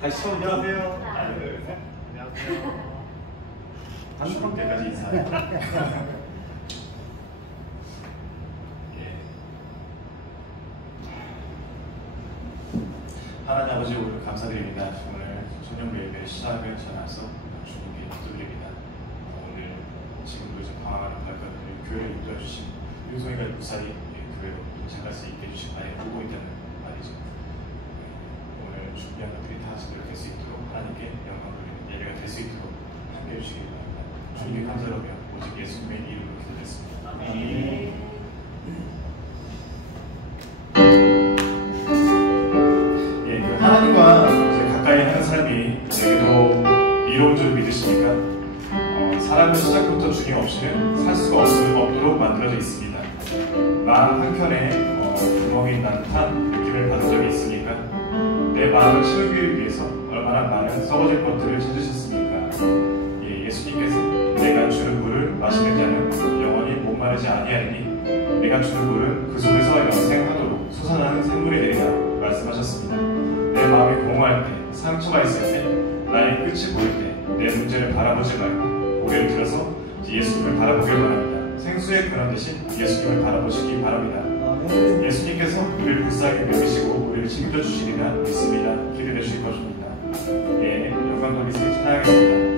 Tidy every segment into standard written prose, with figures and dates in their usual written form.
다시 처음 안녕하세요. 하나, 둘, 셋. 안녕하세요. 죽을 때까지 인사해요. 하나님 아버지, 오늘 감사드립니다. 오늘 저녁 예배 시작을 전해서 주님께 기도드립니다. 오늘 지금도 이제 방황하는 발걸음을 교회를 인도해 주신 유소희가 목사님 교회로 도착할 수 있게 해주신 많이 보고 있다는 말이죠. 오늘 준비한 것들이 다 제대로 될 수 있도록 하나님께 영광 돌리는 예배가 될 수 있도록 함께 해주시기 바랍니다. 주님께 감사하며 오직 예수님의 이름으로 기도했습니다. 아멘. 하나님과 가까이 하는 삶이 더 이로운 줄 믿으십니까? 사람은 시작부터 주님 없이는 살 수가 없도록 만들어져 있습니다. 마음 한켠에 구멍이 난 듯한 느낌을 받은 적이 있습니까? 내 마음을 채우기 위해서 얼마나 많은 썩어질 것들을 찾으셨습니까? 예수님께서 내가 주는 물을 마시는 자는 영원히 목마르지 아니하리니 내가 주는 물은 그 속에서 영생하도록 솟아나는 샘물이 되리라 말씀하셨습니다. 내 마음이 공허할 때, 상처가 있을 때, 나의 끝이 보일 때 내 문제를 바라보지 말고 고개를 들어서 예수님을 바라보길 바랍니다. 생수의 근원 대신 예수님을 바라보시기 바랍니다. 예수님께서 우리를 불쌍히 여기시고 우리를 책임져 주시리라 믿습니다. 기대해 주실 것입니다. 영광 돌리시기 찬양하겠습니다.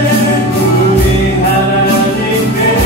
우리 하나님께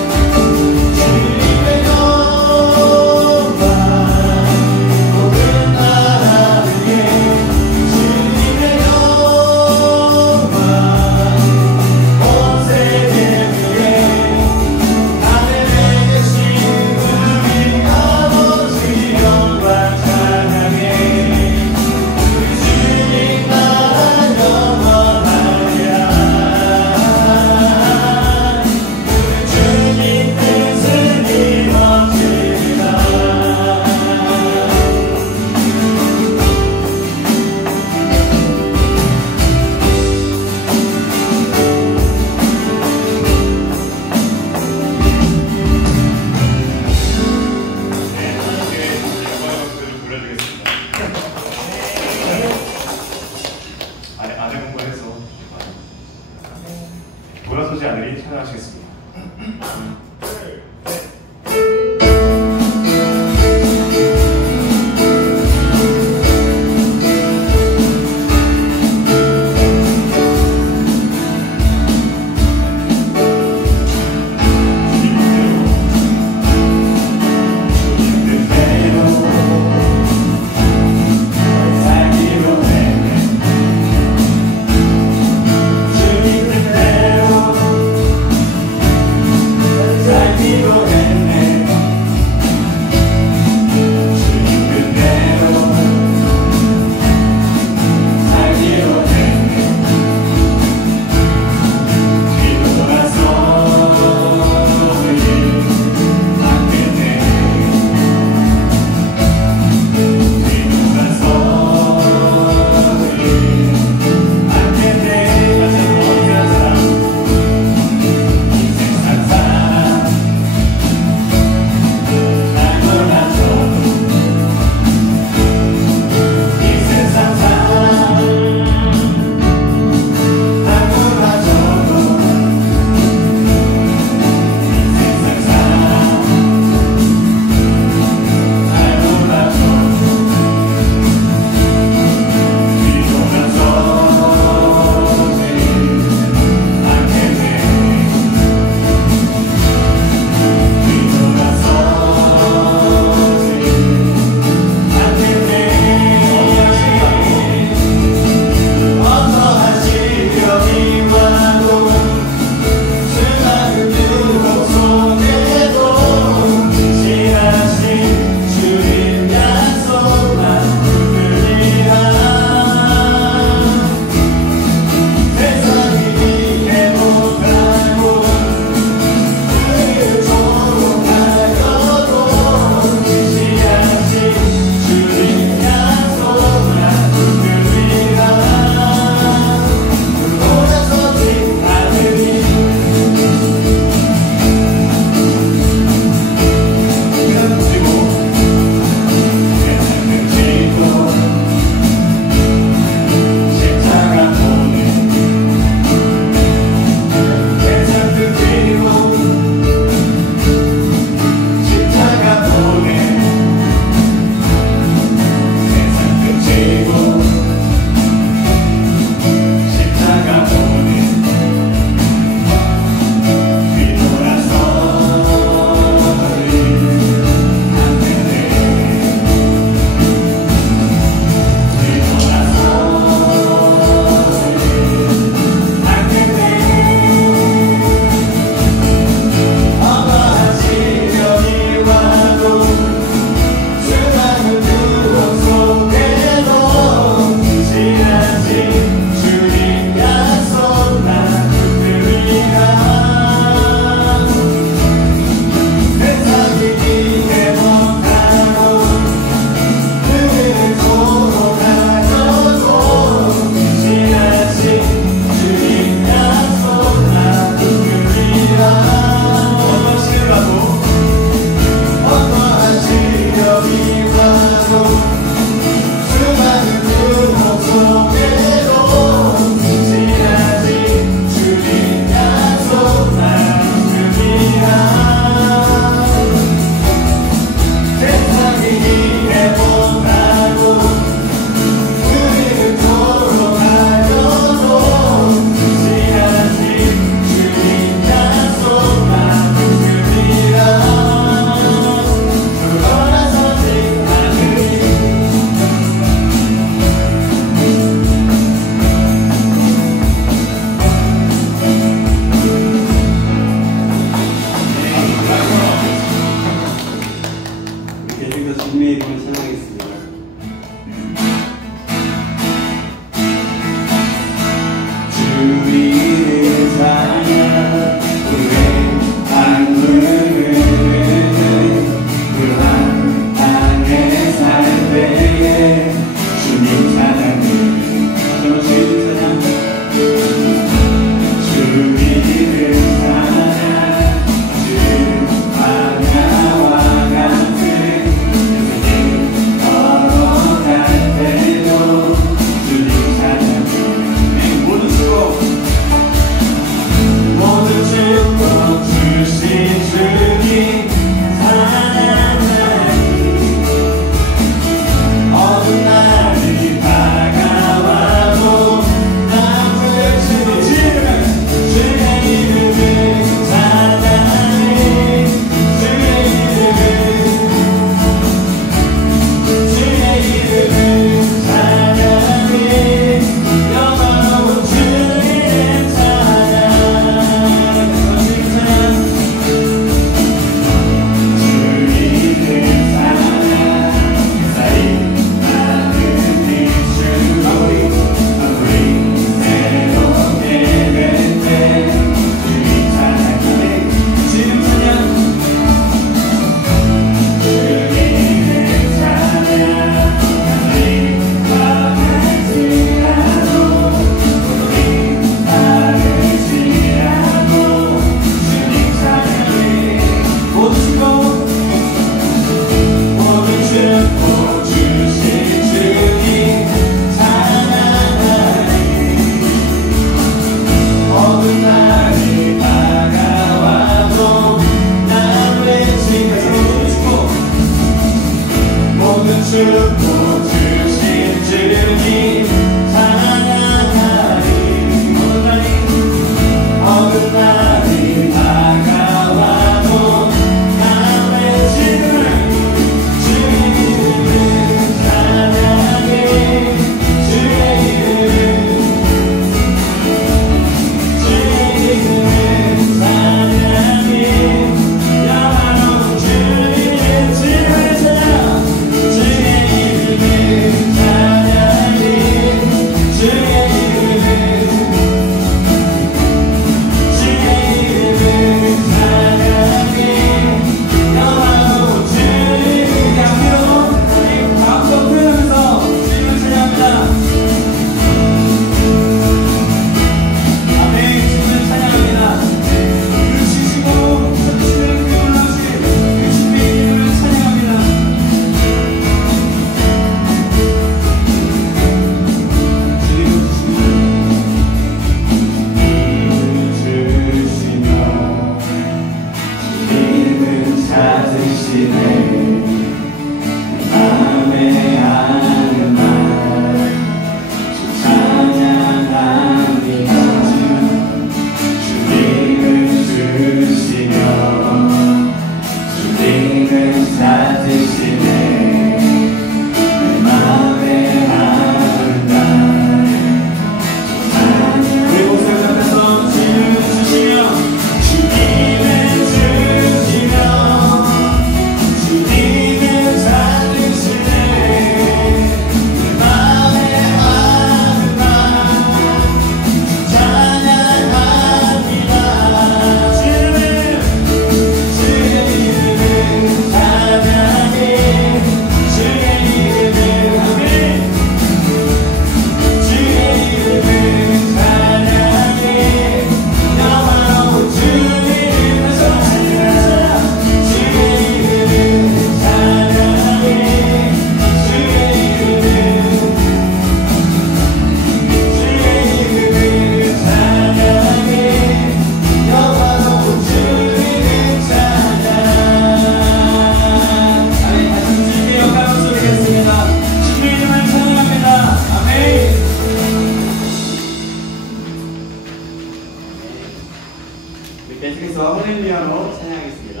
이어서 할렐루야로 찬양하겠습니다.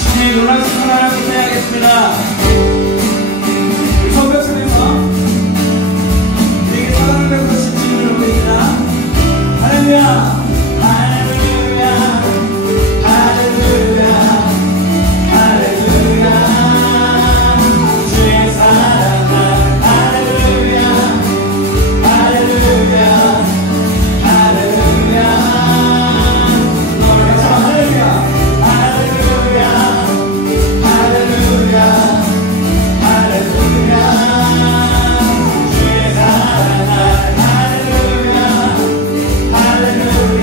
주님의 놀라신 사랑을 찬양하겠습니다. 우리 성벽 속에서 우리에게 사랑을 베푸신 주님을 보이시나 할렐루야 할렐루야 할렐루야 할렐루야 주의 사랑아 할렐루야 할렐루야 할렐루야 너를 같이 할렐루야 할렐루야 할렐루야 할렐루야 주의 사랑아 할렐루야 할렐루야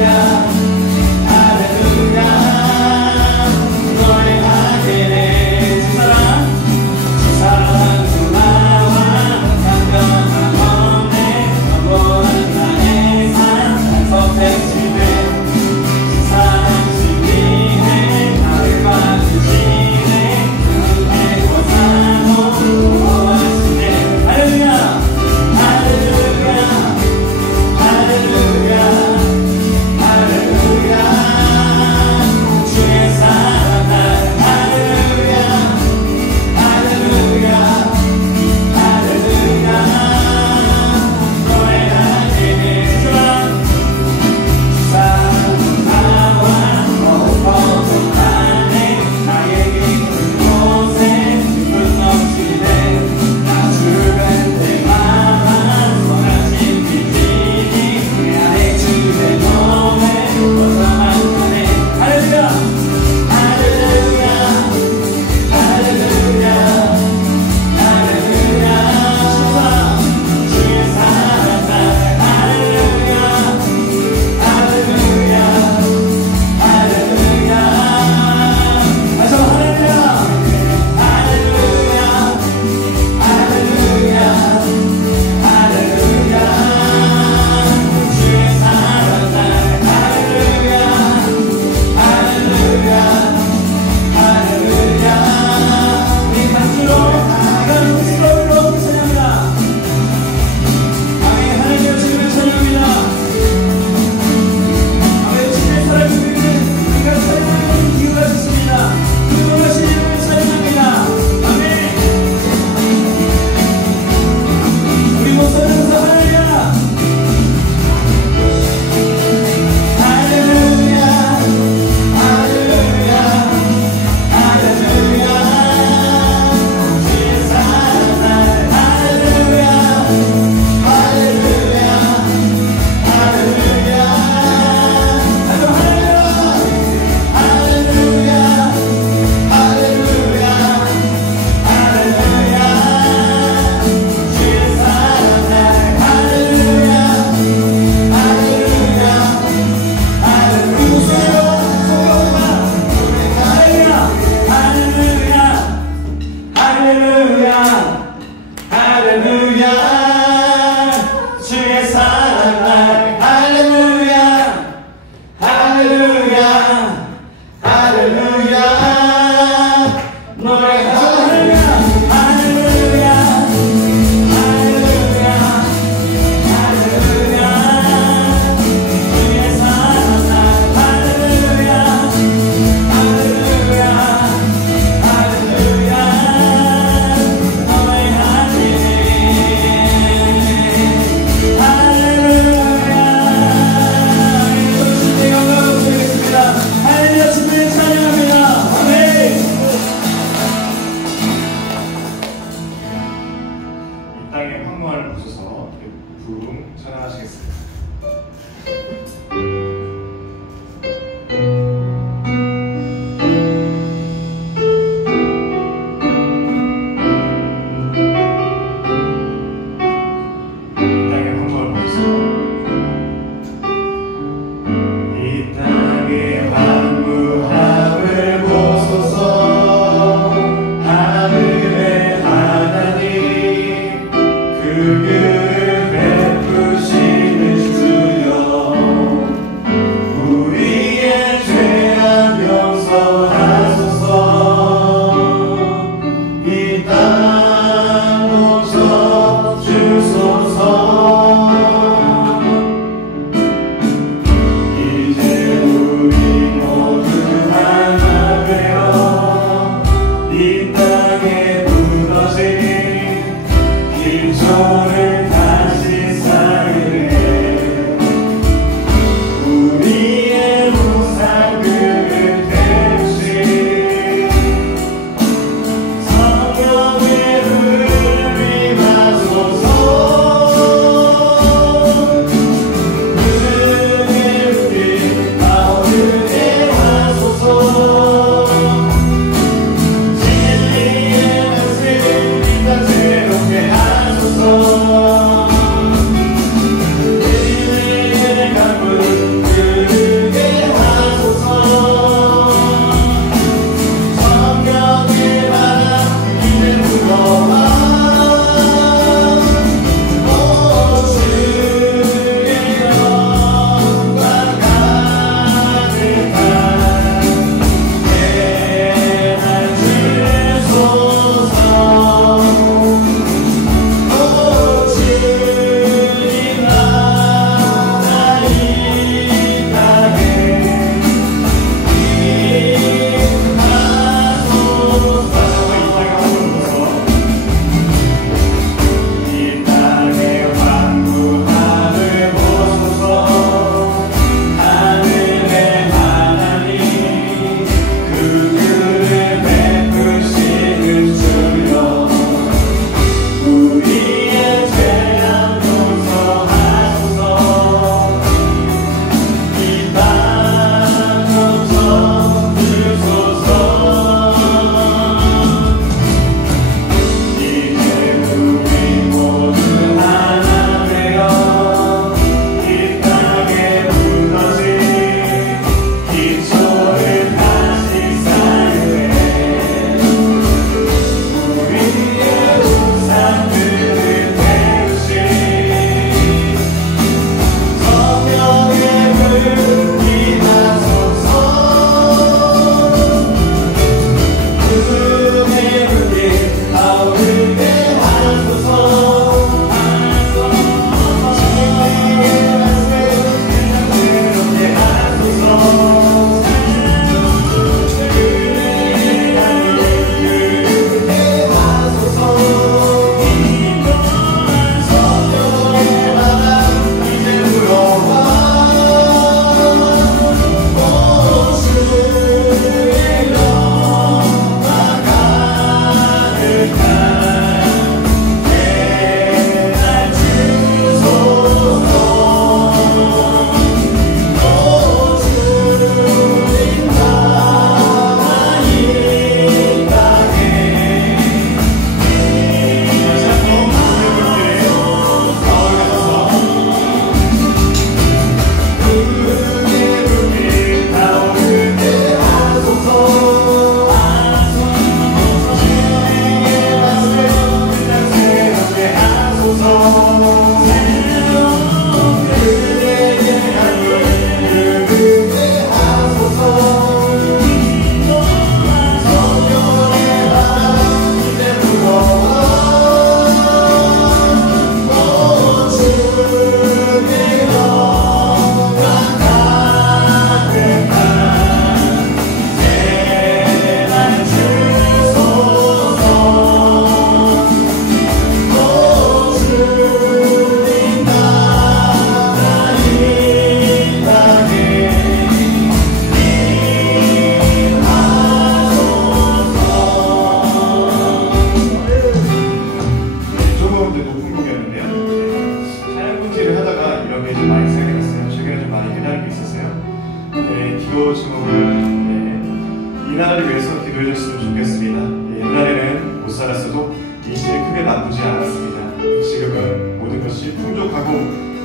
나라를 위해서 기도해 줬으면 좋겠습니다. 옛날에는 못 살았어도 인심이 크게 나쁘지 않았습니다. 지금은 모든 것이 풍족하고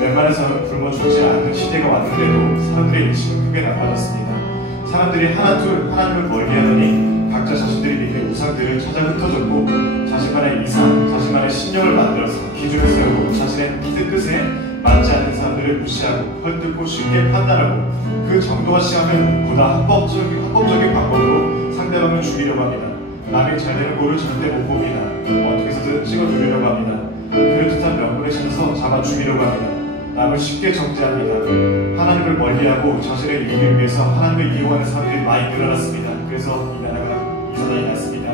웬만해서는 굶어 죽지 않는 시대가 왔는데도 사람들의 인심은 크게 나빠졌습니다. 사람들이 하나둘 하나님을 멀리하더니 각자 자신들이 믿는 우상들을 찾아 흩어졌고 자신만의 이상, 자신만의 신념을 만들어서 기준을 세우고 자신의 뜻에 맞지 않는 사람들을 무시하고 헐뜯고 쉽게 판단하고 그 정도가 심하면 보다 합법적인 방법으로 상대방을 죽이려고 합니다. 남이 잘 되는 꼴을 절대 못 봅니다. 어떻게 해서든 찍어 누리려고 합니다. 그럴듯한 명분을 찾아서 잡아 죽이려고 합니다. 남을 쉽게 정죄합니다. 하나님을 멀리하고 자신의 이익을 위해서 하나님을 이용하는 사람들이 많이 늘어났습니다. 그래서 이 나라가 이 사단이 났습니다.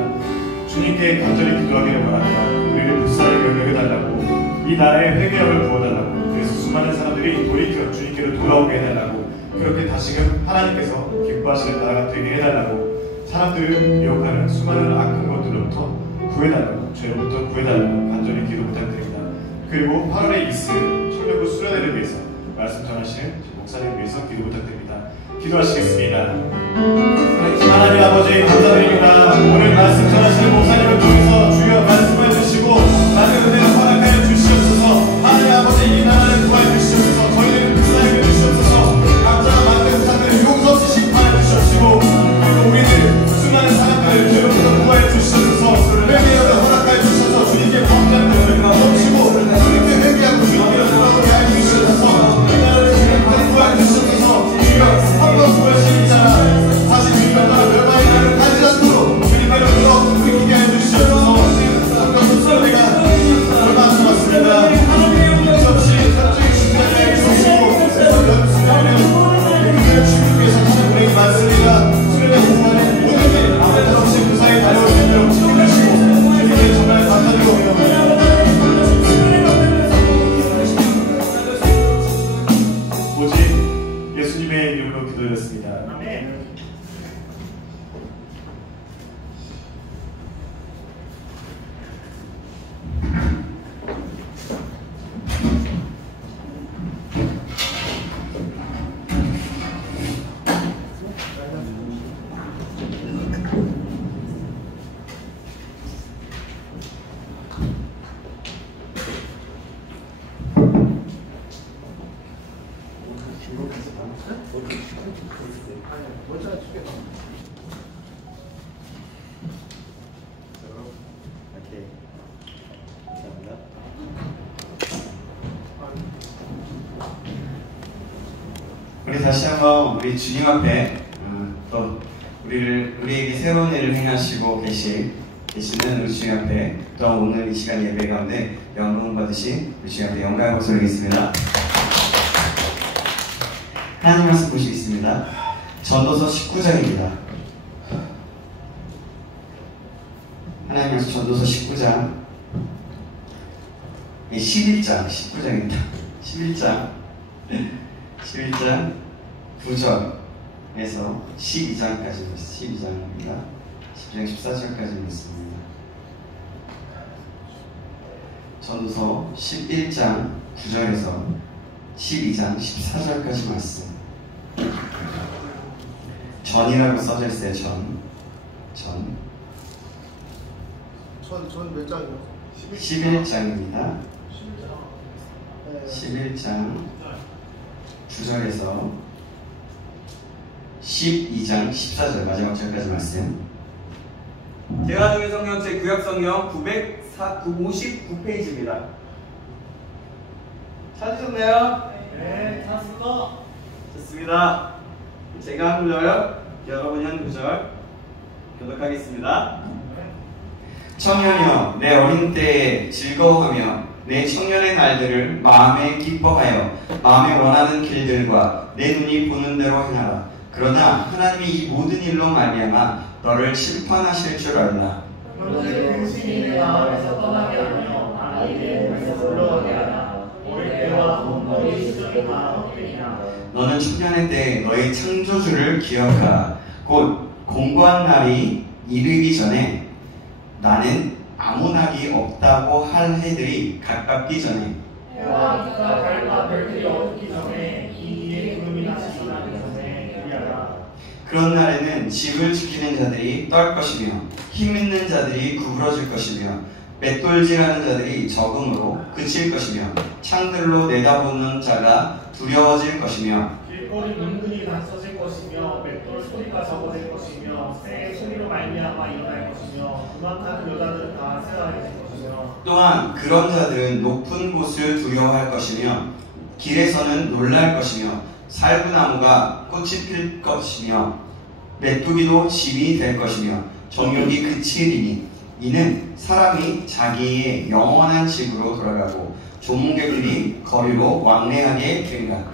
주님께 간절히 기도하기를 바랍니다. 우리를 불쌍하게 여겨달라고, 이 나라에 회개함을 부어달라고, 그래서 수많은 사람들이 돌이켜 주님께로 돌아오게 해달라고, 그렇게 다시금 하나님께서 기뻐하시는 나라가 되게 해달라고, 사람들을 유혹하는 수많은 악한 것들로부터 구해달라고, 죄로부터 구해달라고 간절히 기도 부탁드립니다. 그리고 8월에 이스 청년부 수련회를 위해서 말씀 전하시는 목사님을 위해서 기도 부탁드립니다. 기도하시겠습니다. 하나님 아버지 감사드립니다. 오늘 말씀 전하시는 목사님을 통해서 주여 말씀해 주시고 나의 은혜를 허락하여 주시옵소서. 하나님 아버지 이 나라를 구하여 주시옵소서. 저희를 불쌍하게 주시옵소서. 각자가 만든 사람들을 용서없이 심판해 주시옵시고 그리고 우리들 수많은 사람들을 죄로부터 구하여 주시옵소서. 회개를 허락하여 주셔서 주님께 범죄를 덮치고 주님께 회개하고 주님께로 돌아오게 하여 주시옵소서. 이 나라를 주님께 구하여 주시옵소서. 주여 한번 구하신 이 나라 다시 주님께로 멸망의 날을 가지 않도록 주님께로 돌아오게 되게 하여 주시옵소서. 성경 수련회가 얼마 안 남았습니다. 접시 갑자기 준비하여 주시고 그래서 수련회 주님 위해서 하는 분에게 많습니다. 수련회 공간에 모든 일 아무것도 없이 무사히 달려올 수 있도록 지켜주시고 주님께 정말 감사드리고 오직 예수님의 이름으로 기도드렸습니다. 아멘. 우리 다시 한번 우리 주님 앞에 또 우리에게 새로운 일을 행하시고 계시는 우리 주님 앞에 또 오늘 이 시간 예배 가운데 영광 받으신 우리 주님 앞에 영광의 목소리 드리겠습니다. 하나님 말씀 보시겠습니다. 전도서 19장입니다. 하나님 말씀 전도서 19장 19장입니다. 11장 9절에서 12장까지 12장입니다. 10장 14절까지 있습니다. 전도서 11장 9절에서 12장 14절까지 말씀. 전이라고 써져 있어요. 전 몇 장이요? 11장입니다. 11장 9절에서 12장 14절 마지막 절까지 말씀. 대화중의 성경책 구약성경 959페이지입니다. 찾으셨나요? 네, 찾았습니다. 좋습니다. 제가 한 구절, 여러분이 한 구절 교독하겠습니다. 청년이여 내 어린 때에 즐거워하며 내 청년의 날들을 마음에 기뻐하여 마음에 원하는 길들과 내 눈이 보는 대로 행하라. 그러나 하나님이 이 모든 일로 말미암아 너를 심판하실 줄 알라. 너는 당신이 내 마음에서 떠나게 하며 나의 입에서 올라오게 하라. 올 때와 온머리 수적이 다 엎드리라. 너는 청년의 때에 너의 창조주를 기억하라. 곧 공고한 날이 이르기 전에 나는 아무 낙이 없다고 할 해들이 가깝기 전에 해와 빛과 달과 별들이 없기 전에 이 일의 구름이 다시 나기 전에 기리하라. 그런 날에는 집을 지키는 자들이 떨 것이며 힘 있는 자들이 구부러질 것이며 맷돌질하는 자들이 적응으로 그칠 것이며 창들로 내다보는 자가 두려워질 것이며 길거리 문들이 닫혀질 것이며 맷돌 소리가 적어질 것이며 새의 소리로 말미암아 일어날 것이며 음악하는 여자들은 다 새하얘질 것이며 또한 그런 자들은 높은 곳을 두려워할 것이며 길에서는 놀랄 것이며 살구나무가 꽃이 필 것이며 메뚜기도 집이 될 것이며 정욕이 그치리니 이는 사람이 자기의 영원한 집으로 돌아가고 조문객들이 거리로 왕래하게 되리라.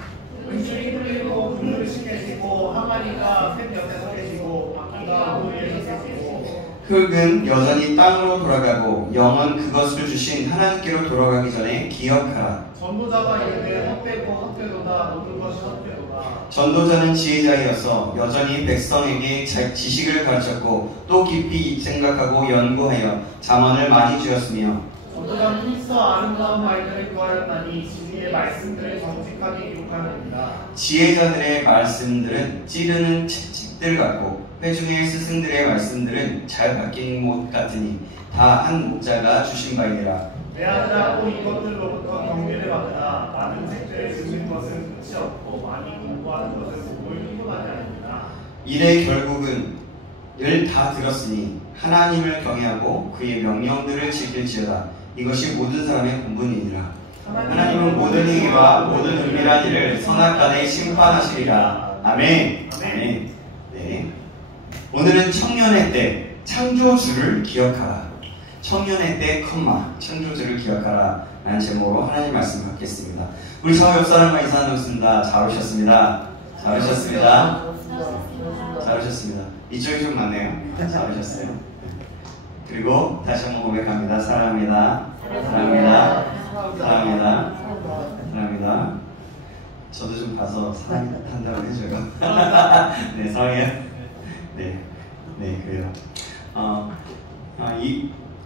은줄이 풀리고 그물을 씻겨지고 항아리가 샘 옆에 서 계시고 바퀴가 물 위에 서 계시고 흙은 여전히 땅으로 돌아가고 영은 그것을 주신 하나님께로 돌아가기 전에 기억하라. 전도자가 이르되 헛되고 헛되도다 모든 것이 헛되도다. 전도자는 지혜자이어서 여전히 백성에게 지식을 가르쳤고 또 깊이 생각하고 연구하여 잠언을 많이 주었으며 전도자는 힘써 아름다운 말들을 구하였나니 진리의 말씀들을 정직하게 기록하느니라. 지혜자들의 말씀들은 찌르는 채찍들 같고 회중의 스승들의 말씀들은 잘 박힌 못 같으니 다 한 목자가 주신 바이니라. 내 아들하고 이것들로부터 경계를 받으라. 많은 책들을 읽는 것은 끝이 없고 많이 공부하는 것은 몸을 피곤하지 않느니라. 이래 결국은 늘 다 들었으니 하나님을 경외하고 그의 명령들을 지킬지어다. 이것이 모든 사람의 본분이니라. 하나님은 모든 행위와 모든 은밀한 일을 선악간에 심판하시리라. 아멘. 아멘. 네. 오늘은 청년의 때 창조주를 기억하라. 청년의 때, 창조주를 기억하라 라는 제목으로 하나님 말씀 받겠습니다. 우리 저 옆 사람과 인사 나누겠습니다. 잘 오셨습니다. 잘 오셨습니다. 잘 오셨습니다. 이쪽이 좀 많네요. 잘 오셨어요. 그리고 다시 한번 고백합니다. 사랑합니다. 사랑합니다. 사랑합니다. 사랑합니다. 저도 좀 봐서 사랑한다고 해줘요. 네, 사랑해요. 네, 네, 그래요.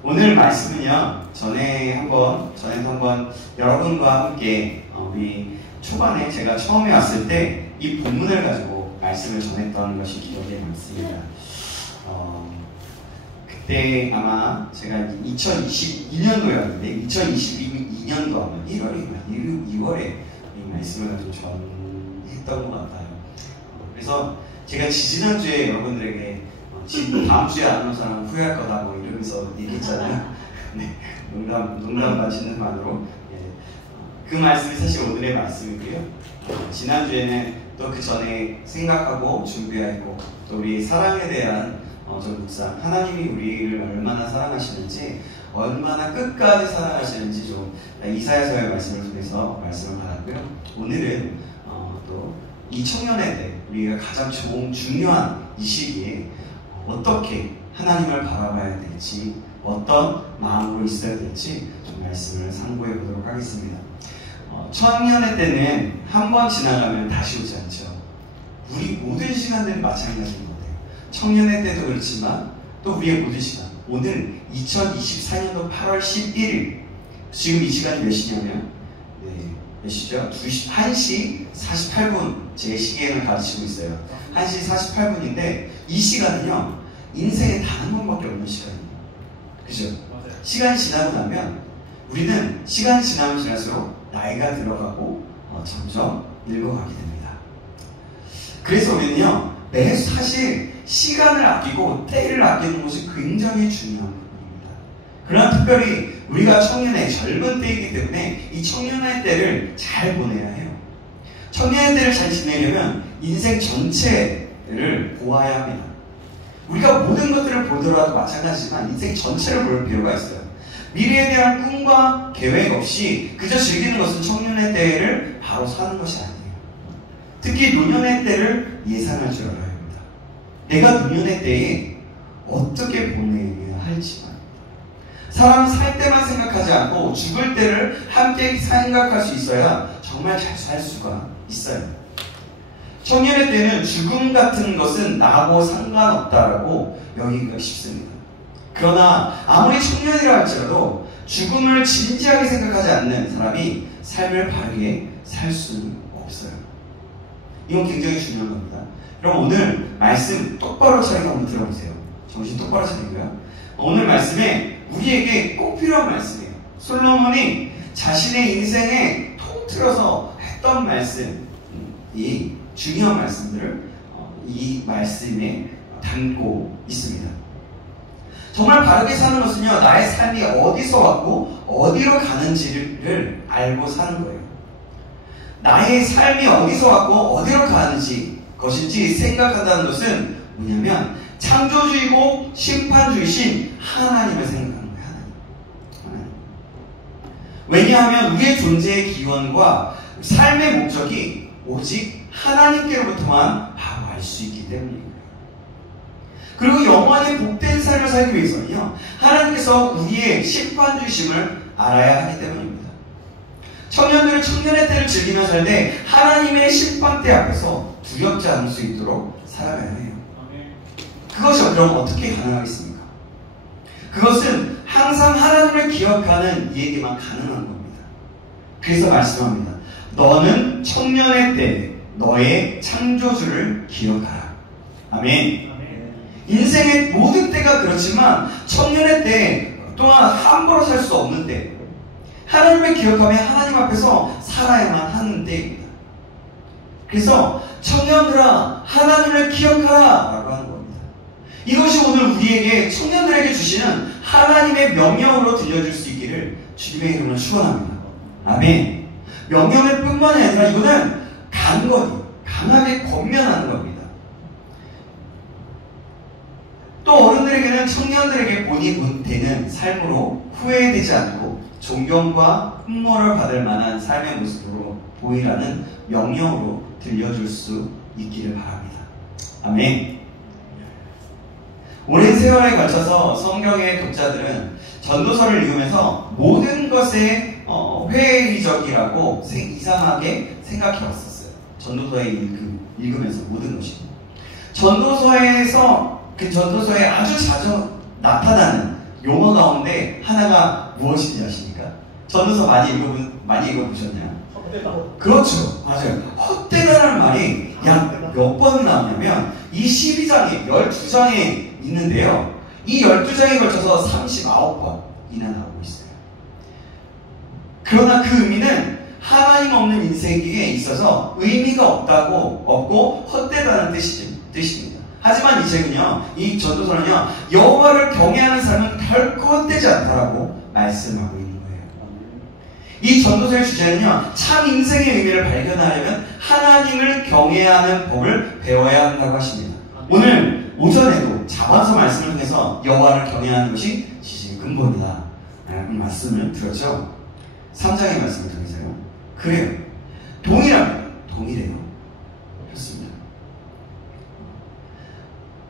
오늘 말씀은요, 전에도 한번 여러분과 함께 우리 초반에 제가 처음에 왔을 때 이 본문을 가지고 말씀을 전했던 것이 기억에 남습니다. 그때 아마 제가 2022년도였는데 2022년도 아마 2월에 이 말씀을 가지고 전했던 것 같아요. 그래서 제가 지지난주에 여러분들에게 다음 주에 안 온 사람 후회할 거다 뭐 이러면서 얘기했잖아요. 네, 농담 마치는 말로 그 말씀이 사실 오늘의 말씀이고요. 지난주에는 또 그 전에 생각하고 준비하고 또 우리 사랑에 대한 좀 묵상, 하나님이 우리를 얼마나 사랑하시는지, 얼마나 끝까지 사랑하시는지 좀 이사야서의 말씀을 통해서 말씀을 받았고요. 오늘은 또 이 청년의 때 우리가 가장 중요한 이 시기에 어떻게 하나님을 바라봐야 될지, 어떤 마음으로 있어야 될지 좀 말씀을 상고해 보도록 하겠습니다. 청년의 때는 한 번 지나가면 다시 오지 않죠. 우리 모든 시간들이 마찬가지인 것 같아요. 청년의 때도 그렇지만 또 우리의 모든 시간. 오늘 2024년도 8월 11일 지금 이 시간이 몇 시냐면 몇 시죠? 1시 48분 제 시계는 가르치고 있어요. 1시 48분인데 이 시간은요 인생에 단 한 번밖에 없는 시간이에요. 그죠? 맞아요. 시간이 지나고 나면 우리는 시간이 지나면 지날수록 나이가 들어가고 점점 늙어가게 됩니다. 그래서 우리는요 사실 시간을 아끼고 때를 아끼는 것이 굉장히 중요한 부분입니다. 그러나 특별히 우리가 청년의 젊은 때이기 때문에 이 청년의 때를 잘 보내야 해요. 청년의 때를 잘 지내려면 인생 전체를 보아야 합니다. 우리가 모든 것들을 보더라도 마찬가지지만 인생 전체를 볼 필요가 있어요. 미래에 대한 꿈과 계획 없이 그저 즐기는 것은 청년의 때를 바로 사는 것이 아니에요. 특히 노년의 때를 예상할 줄 알아야 합니다. 내가 노년의 때에 어떻게 보내야 할지 말입니다. 사람은 살 때만 생각하지 않고 죽을 때를 함께 생각할 수 있어야 정말 잘 살 수가 있어요. 청년의 때는 죽음 같은 것은 나하고 상관없다라고 여기기가 쉽습니다. 그러나 아무리 청년이라 할지라도 죽음을 진지하게 생각하지 않는 사람이 삶을 바르게 살 수는 없어요. 이건 굉장히 중요한 겁니다. 그럼 오늘 말씀 똑바로 차리고 한번 들어보세요. 정신 똑바로 차리고요. 오늘 말씀에 우리에게 꼭 필요한 말씀이에요. 솔로몬이 자신의 인생에 통틀어서 했던 말씀, 이 중요한 말씀들을 이 말씀에 담고 있습니다. 정말 바르게 사는 것은요, 나의 삶이 어디서 왔고 어디로 가는지를 알고 사는 거예요. 나의 삶이 어디서 왔고 어디로 가는지 것인지 생각한다는 것은 뭐냐면 창조주이고 심판주이신 하나님을 생각하는 거예요. 하나님. 왜냐하면 우리의 존재의 기원과 삶의 목적이 오직 하나님께로부터만 바로 알 수 있기 때문입니다. 그리고 영원히 복된 삶을 살기 위해서는요, 하나님께서 우리의 심판주심을 알아야 하기 때문입니다. 청년들은 청년의 때를 즐기며 살 때 하나님의 심판대 앞에서 두렵지 않을 수 있도록 살아가야 해요. 그것이 그럼 어떻게 가능하겠습니까? 그것은 항상 하나님을 기억하는 이에게만 가능한 겁니다. 그래서 말씀합니다. 너는 청년의 때 너의 창조주를 기억하라. 아멘. 인생의 모든 때가 그렇지만 청년의 때 또한 함부로 살 수 없는 때, 하나님을 기억하며 하나님 앞에서 살아야만 하는 때입니다. 그래서 청년들아 하나님을 기억하라 라고 하는 겁니다. 이것이 오늘 우리에게 청년들에게 주시는 하나님의 명령으로 들려줄 수 있기를 주님의 이름으로 축원합니다. 아멘. 명령일 뿐만이 아니라 이거는 강건히 강하게 권면하는 겁니다. 또 어른들에게는 청년들에게 본이 되는 삶으로 후회되지 않고 존경과 흠모를 받을 만한 삶의 모습으로 보이라는 명령으로 들려줄 수 있기를 바랍니다. 아멘. 오랜 세월에 걸쳐서 성경의 독자들은 전도서를 읽으면서 모든 것에 회의적이라고 이상하게 생각해 왔었어요. 전도서에 읽으면서 모든 것이. 그 전도서에 아주 자주 나타나는 용어 가운데 하나가 무엇인지 아십니까? 전도서 많이 읽어보셨나요? 그렇죠. 맞아요. 헛되다라는 말이 약 몇 번 나오냐면 이 12장에 12장에 있는데요. 이 12장에 걸쳐서 39번이나 나오고 있어요. 그러나 그 의미는 하나님 없는 인생에 있어서 의미가 없고 헛되다는 뜻입니다. 하지만 이 책은요, 이 전도서는요, 여호와를 경외하는 삶은 결코 헛되지 않다라고 말씀하고 있는 거예요. 이 전도서의 주제는요, 참 인생의 의미를 발견하려면 하나님을 경외하는 법을 배워야 한다고 하십니다. 오늘 오전에도 자반서 말씀을 통해서 여호와를 경외하는 것이 지식의 근본이다 라는 말씀을 들었죠. 3장의 말씀을 통해서요. 그래요. 동일해요. 그렇습니다.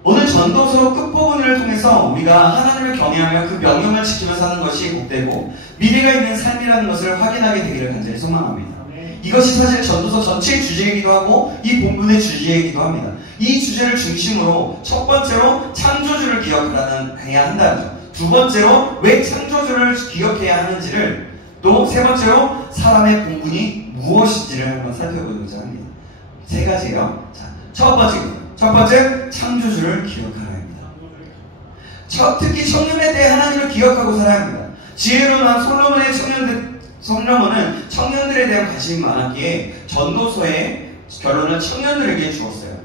오늘 전도서 끝부분을 통해서 우리가 하나님을 경외하며 그 명령을 지키며 사는 것이 복되고 미래가 있는 삶이라는 것을 확인하게 되기를 간절히 소망합니다. 이것이 사실 전도서 전체의 주제이기도 하고 이 본문의 주제이기도 합니다. 이 주제를 중심으로 첫 번째로 창조주를 기억해야 한다죠. 두 번째로 왜 창조주를 기억해야 하는지를, 또 세 번째로 사람의 본분이 무엇인지를 한번 살펴보고자 합니다. 세 가지예요. 자, 첫 번째 창조주를 기억하라 합니다. 특히 청년의 때 하나님을 기억하고 살아야 합니다. 지혜로운 솔로몬은 청년들에 대한 관심이 많았기에 전도서의 결론을 청년들에게 주었어요.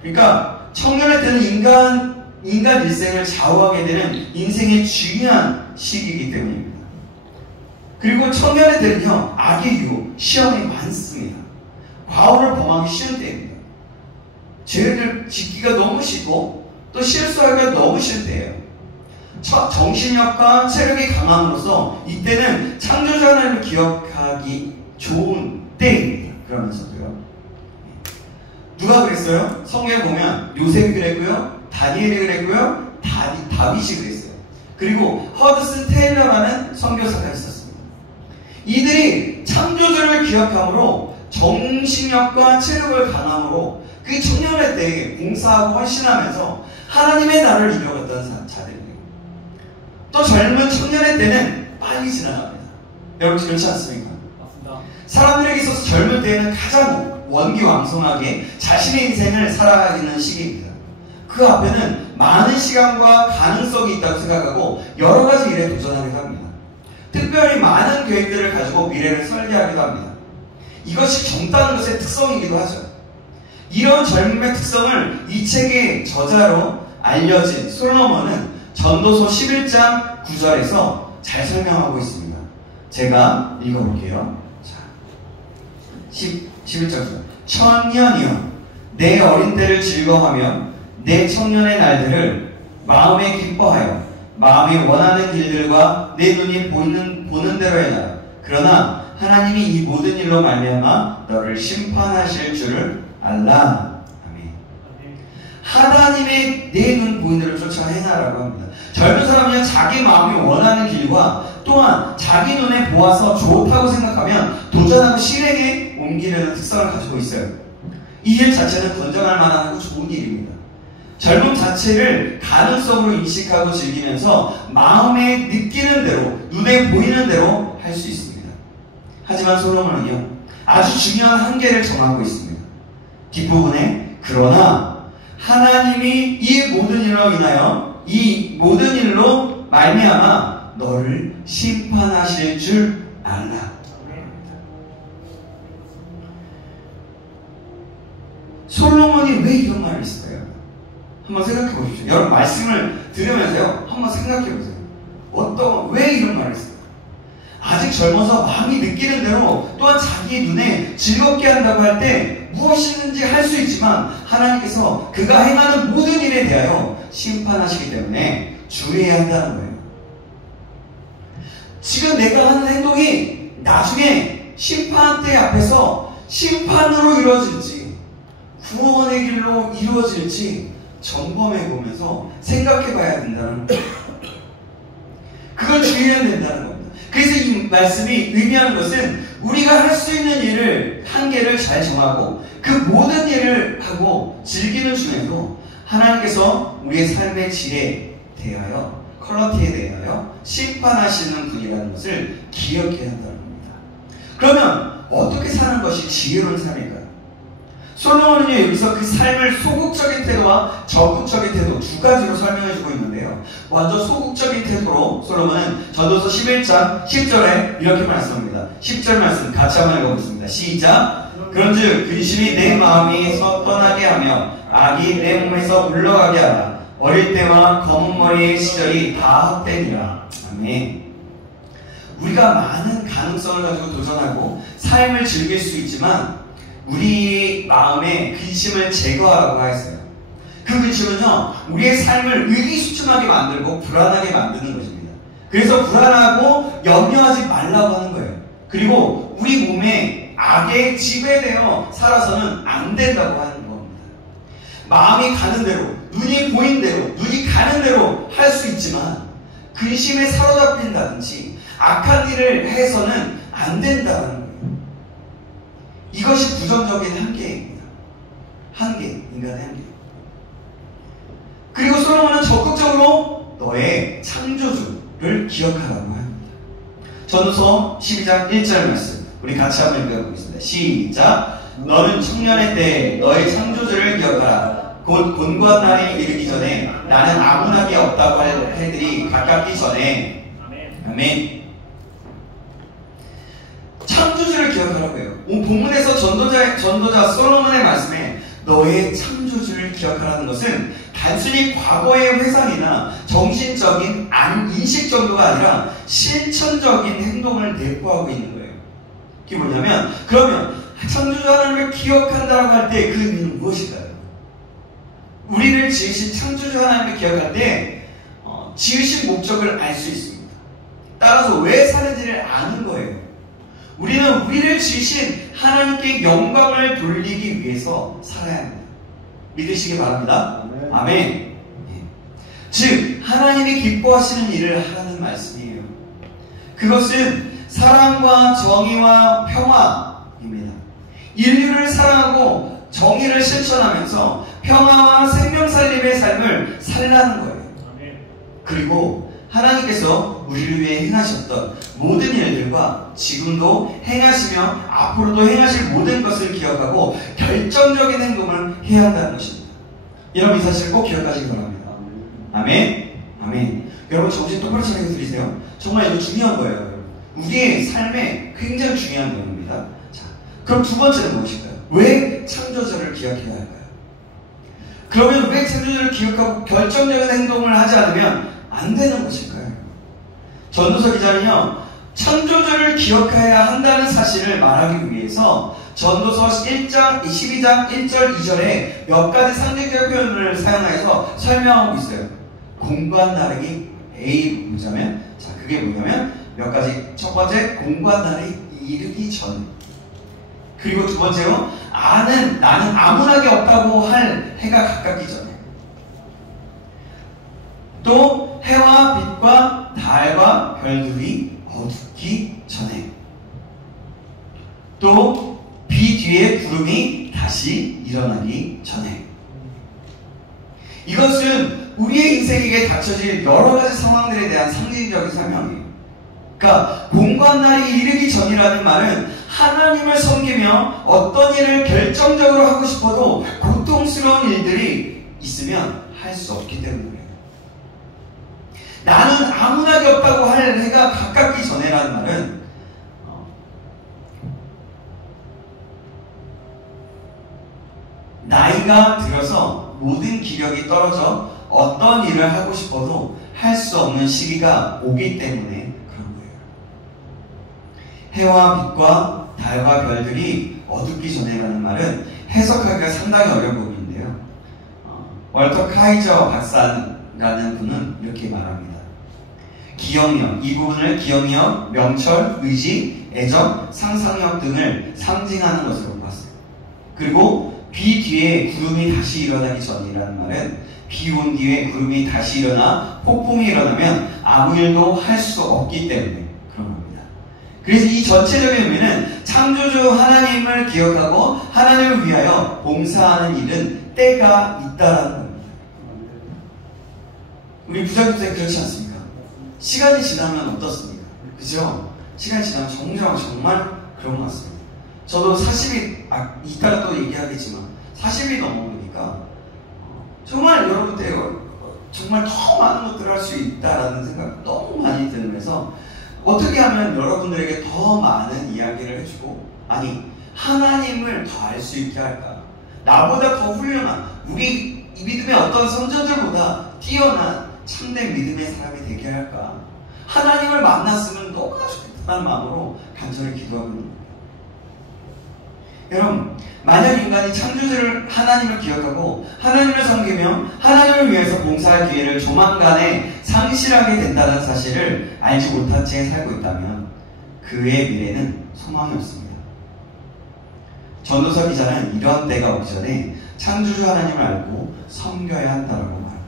그러니까 청년의 때는 인간 일생을 좌우하게 되는 인생의 중요한 시기이기 때문입니다. 그리고 청년의 때는요, 악의 유혹, 시험이 많습니다. 과오를 범하기 쉬운 때입니다. 죄를 짓기가 너무 쉽고 또 실수하기가 너무 쉬운 때예요. 정신력과 체력이 강함으로써 이때는 창조주 하나님을 기억하기 좋은 때입니다. 그러면서도요, 누가 그랬어요? 성경에 보면 요셉이 그랬고요, 다니엘이 그랬고요, 다윗이 그랬어요. 그리고 허드슨 테일러라는 선교사가 있었습니다. 이들이 창조주를 기억함으로 정신력과 체력을 강함으로 그 청년의 때에 봉사하고 헌신하면서 하나님의 나라를 이뤄갔던 자들이에요. 또 젊은 청년의 때는 빨리 지나갑니다. 여러분 그렇지 않습니까? 맞습니다. 사람들에게 있어서 젊은 때에는 가장 원기왕성하게 자신의 인생을 살아가는 시기입니다. 그 앞에는 많은 시간과 가능성이 있다고 생각하고 여러 가지 일에 도전하기도 합니다. 특별히 많은 계획들을 가지고 미래를 설계하기도 합니다. 이것이 젊다는 것의 특성이기도 하죠. 이런 젊음의 특성을 이 책의 저자로 알려진 솔로몬은 전도서 11장 9절에서 잘 설명하고 있습니다. 제가 읽어볼게요. 자, 11장 9절. 청년이여, 내 어린 때를 즐거워하며 내 청년의 날들을 마음에 기뻐하여 마음이 원하는 길들과 내 눈이 보는 대로 행하라. 그러나 하나님이 이 모든 일로 말미암아 너를 심판하실 줄을 알라. 아멘. 하나님의 내 눈 보이는 대로 쫓아 행하라고 합니다. 젊은 사람은 자기 마음이 원하는 길과 또한 자기 눈에 보아서 좋다고 생각하면 도전하고 실행에 옮기려는 특성을 가지고 있어요. 이 일 자체는 건전할 만한 좋은 일입니다. 젊음 자체를 가능성으로 인식하고 즐기면서 마음에 느끼는 대로, 눈에 보이는 대로 할 수 있습니다. 하지만 솔로몬은요, 아주 중요한 한계를 정하고 있습니다. 뒷부분에 그러나 하나님이 이 모든 일로 인하여 이 모든 일로 말미암아 너를 심판하실 줄 알라. 솔로몬이 왜 이런 말을 했을까요? 한번 생각해 보십시오. 여러분 말씀을 들으면서요, 한번 생각해 보세요. 왜 이런 말을 했을까요? 아직 젊어서 마음이 느끼는 대로 또한 자기 눈에 즐겁게 한다고 할 때 무엇이든지 할 수 있지만 하나님께서 그가 행하는 모든 일에 대하여 심판하시기 때문에 주의해야 한다는 거예요. 지금 내가 하는 행동이 나중에 심판대 앞에서 심판으로 이루어질지 구원의 길로 이루어질지 점검해 보면서 생각해 봐야 된다는 거예요. 그걸 주의해야 된다는 겁니다. 그래서 이 말씀이 의미하는 것은 우리가 할 수 있는 일을 한계를 잘 정하고 그 모든 일을 하고 즐기는 중에도 하나님께서 우리의 삶의 질에 대하여, 퀄리티에 대하여 심판하시는 분이라는 것을 기억해야 한다는 겁니다. 그러면 어떻게 사는 것이 지혜로운 삶일까요? 솔로몬은요, 여기서 그 삶을 소극적인 태도와 적극적인 태도 두 가지로 설명해주고 있는데요. 먼저 소극적인 태도로 솔로몬은 전도서 11장 10절에 이렇게 말씀합니다. 10절 말씀 같이 한번 읽어보겠습니다. 시작. 그런즉 근심이 내 마음에서 떠나게 하며 악이 내 몸에서 물러가게 하라. 어릴 때와 검은 머리의 시절이 다 헛되니라. 아멘. 우리가 많은 가능성을 가지고 도전하고 삶을 즐길 수 있지만 우리 마음의 근심을 제거하라고 하였어요. 그 근심은요, 우리의 삶을 의기소침하게 만들고 불안하게 만드는 것입니다. 그래서 불안하고 염려하지 말라고 하는 거예요. 그리고 우리 몸에 악에 지배되어 살아서는 안 된다고 하는 겁니다. 마음이 가는 대로, 눈이 보이는 대로, 눈이 가는 대로 할 수 있지만 근심에 사로잡힌다든지 악한 일을 해서는 안 된다는 거예요. 이것이 부정적인 한계입니다. 인간의 한계. 그리고 솔로몬은 적극적으로 너의 창조주를 기억하라고 합니다. 전도서 12장 1절 말씀 우리 같이 한번 읽어보겠습니다. 시작. 너는 청년의 때 너의 창조주를 기억하라. 곧 곤고한 날이 이르기 전에 나는 아무나게 없다고 할 해들이 가깝기 전에. 아멘. 창조주를 기억하라고 해요. 본문에서 전도자 솔로몬의 말씀에 너의 창조주를 기억하라는 것은 단순히 과거의 회상이나 정신적인 인식 정도가 아니라 실천적인 행동을 내포하고 있는 거예요. 그게 뭐냐면, 그러면 창조주 하나님을 기억한다고 할 때 그 의미는 무엇일까요? 우리를 지으신 창조주 하나님을 기억할 때 지으신 목적을 알 수 있습니다. 따라서 왜 사는지를 아는 거예요. 우리는 우리를 지으신 하나님께 영광을 돌리기 위해서 살아야 합니다. 믿으시기 바랍니다. 아멘. 예. 즉 하나님이 기뻐하시는 일을 하라는 말씀이에요. 그것은 사랑과 정의와 평화입니다. 인류를 사랑하고 정의를 실천하면서 평화와 생명살림의 삶을 살라는 거예요. 그리고 하나님께서 우리를 위해 행하셨던 모든 일들과 지금도 행하시며 앞으로도 행하실 모든 것을 기억하고 결정적인 행동을 해야 한다는 것입니다. 여러분 이 사실을 꼭 기억하시기 바랍니다. 아멘. 아멘. 여러분 정신 똑바로 차리게 들리세요? 정말 이거 중요한 거예요. 여러분. 우리의 삶에 굉장히 중요한 내용입니다. 자, 그럼 두 번째는 무엇일까요? 왜 창조주를 기억해야 할까요? 그러면 왜 창조주를 기억하고 결정적인 행동을 하지 않으면 안 되는 것일까요? 전도서 기자는요, 창조주를 기억해야 한다는 사실을 말하기 위해서 전도서 1장, 12장 1절, 2절에 몇 가지 상징적 표현을 사용해서 설명하고 있어요. 공간 나르기 A 보자면, 자, 그게 뭐냐면 몇 가지. 첫 번째, 공간 나르기 이르기 전. 그리고 두 번째로, 나는 아무나게 없다고 할 해가 가깝기 전에. 또 해와 빛과 달과 별들이 어둡기 전에. 또 비 뒤에 구름이 다시 일어나기 전에. 이것은 우리의 인생에게 닥쳐질 여러 가지 상황들에 대한 상징적인 설명이에요. 그러니까 봄과 날이 이르기 전이라는 말은 하나님을 섬기며 어떤 일을 결정적으로 하고 싶어도 고통스러운 일들이 있으면 할 수 없기 때문이에요. 나는 아무나게 없다고 할 해가 가깝기 전에라는 말은 나이가 들어서 모든 기력이 떨어져 어떤 일을 하고 싶어도 할 수 없는 시기가 오기 때문에 그런 거예요. 해와 빛과 달과 별들이 어둡기 전에라는 말은 해석하기가 상당히 어려운 부분인데요. 월터 카이저 박사라는 분은 이렇게 말합니다. 기억력, 이 부분을 기억력, 명철, 의지, 애정, 상상력 등을 상징하는 것으로 봤어요. 그리고 비 뒤에 구름이 다시 일어나기 전이라는 말은 비 온 뒤에 구름이 다시 일어나 폭풍이 일어나면 아무 일도 할 수 없기 때문에 그런 겁니다. 그래서 이 전체적인 의미는 창조주 하나님을 기억하고 하나님을 위하여 봉사하는 일은 때가 있다라는 겁니다. 우리 부자교생 그렇지 않습니까? 시간이 지나면 어떻습니까? 그죠? 시간이 지나면 정말 그런 것 같습니다. 저도 40이, 이따가 또 얘기하겠지만 40이 넘어보니까 정말 여러분들 정말 더 많은 것들을 할 수 있다라는 생각 너무 많이 들면서 어떻게 하면 여러분들에게 더 많은 이야기를 해주고, 아니 하나님을 더 알 수 있게 할까? 나보다 더 훌륭한, 우리 이 믿음의 어떤 선전들보다 뛰어난 참된 믿음의 사람이 되게 할까? 하나님을 만났으면 너무나 좋겠다는 마음으로 간절히 기도하고 있는 거예요. 여러분, 만약 인간이 창조주를 하나님을 기억하고 하나님을 섬기며 하나님을 위해서 봉사할 기회를 조만간에 상실하게 된다는 사실을 알지 못한 채 살고 있다면 그의 미래는 소망이 없습니다. 전도서 기자는 이런 때가 오기 전에 창조주 하나님을 알고 섬겨야 한다고 말합니다.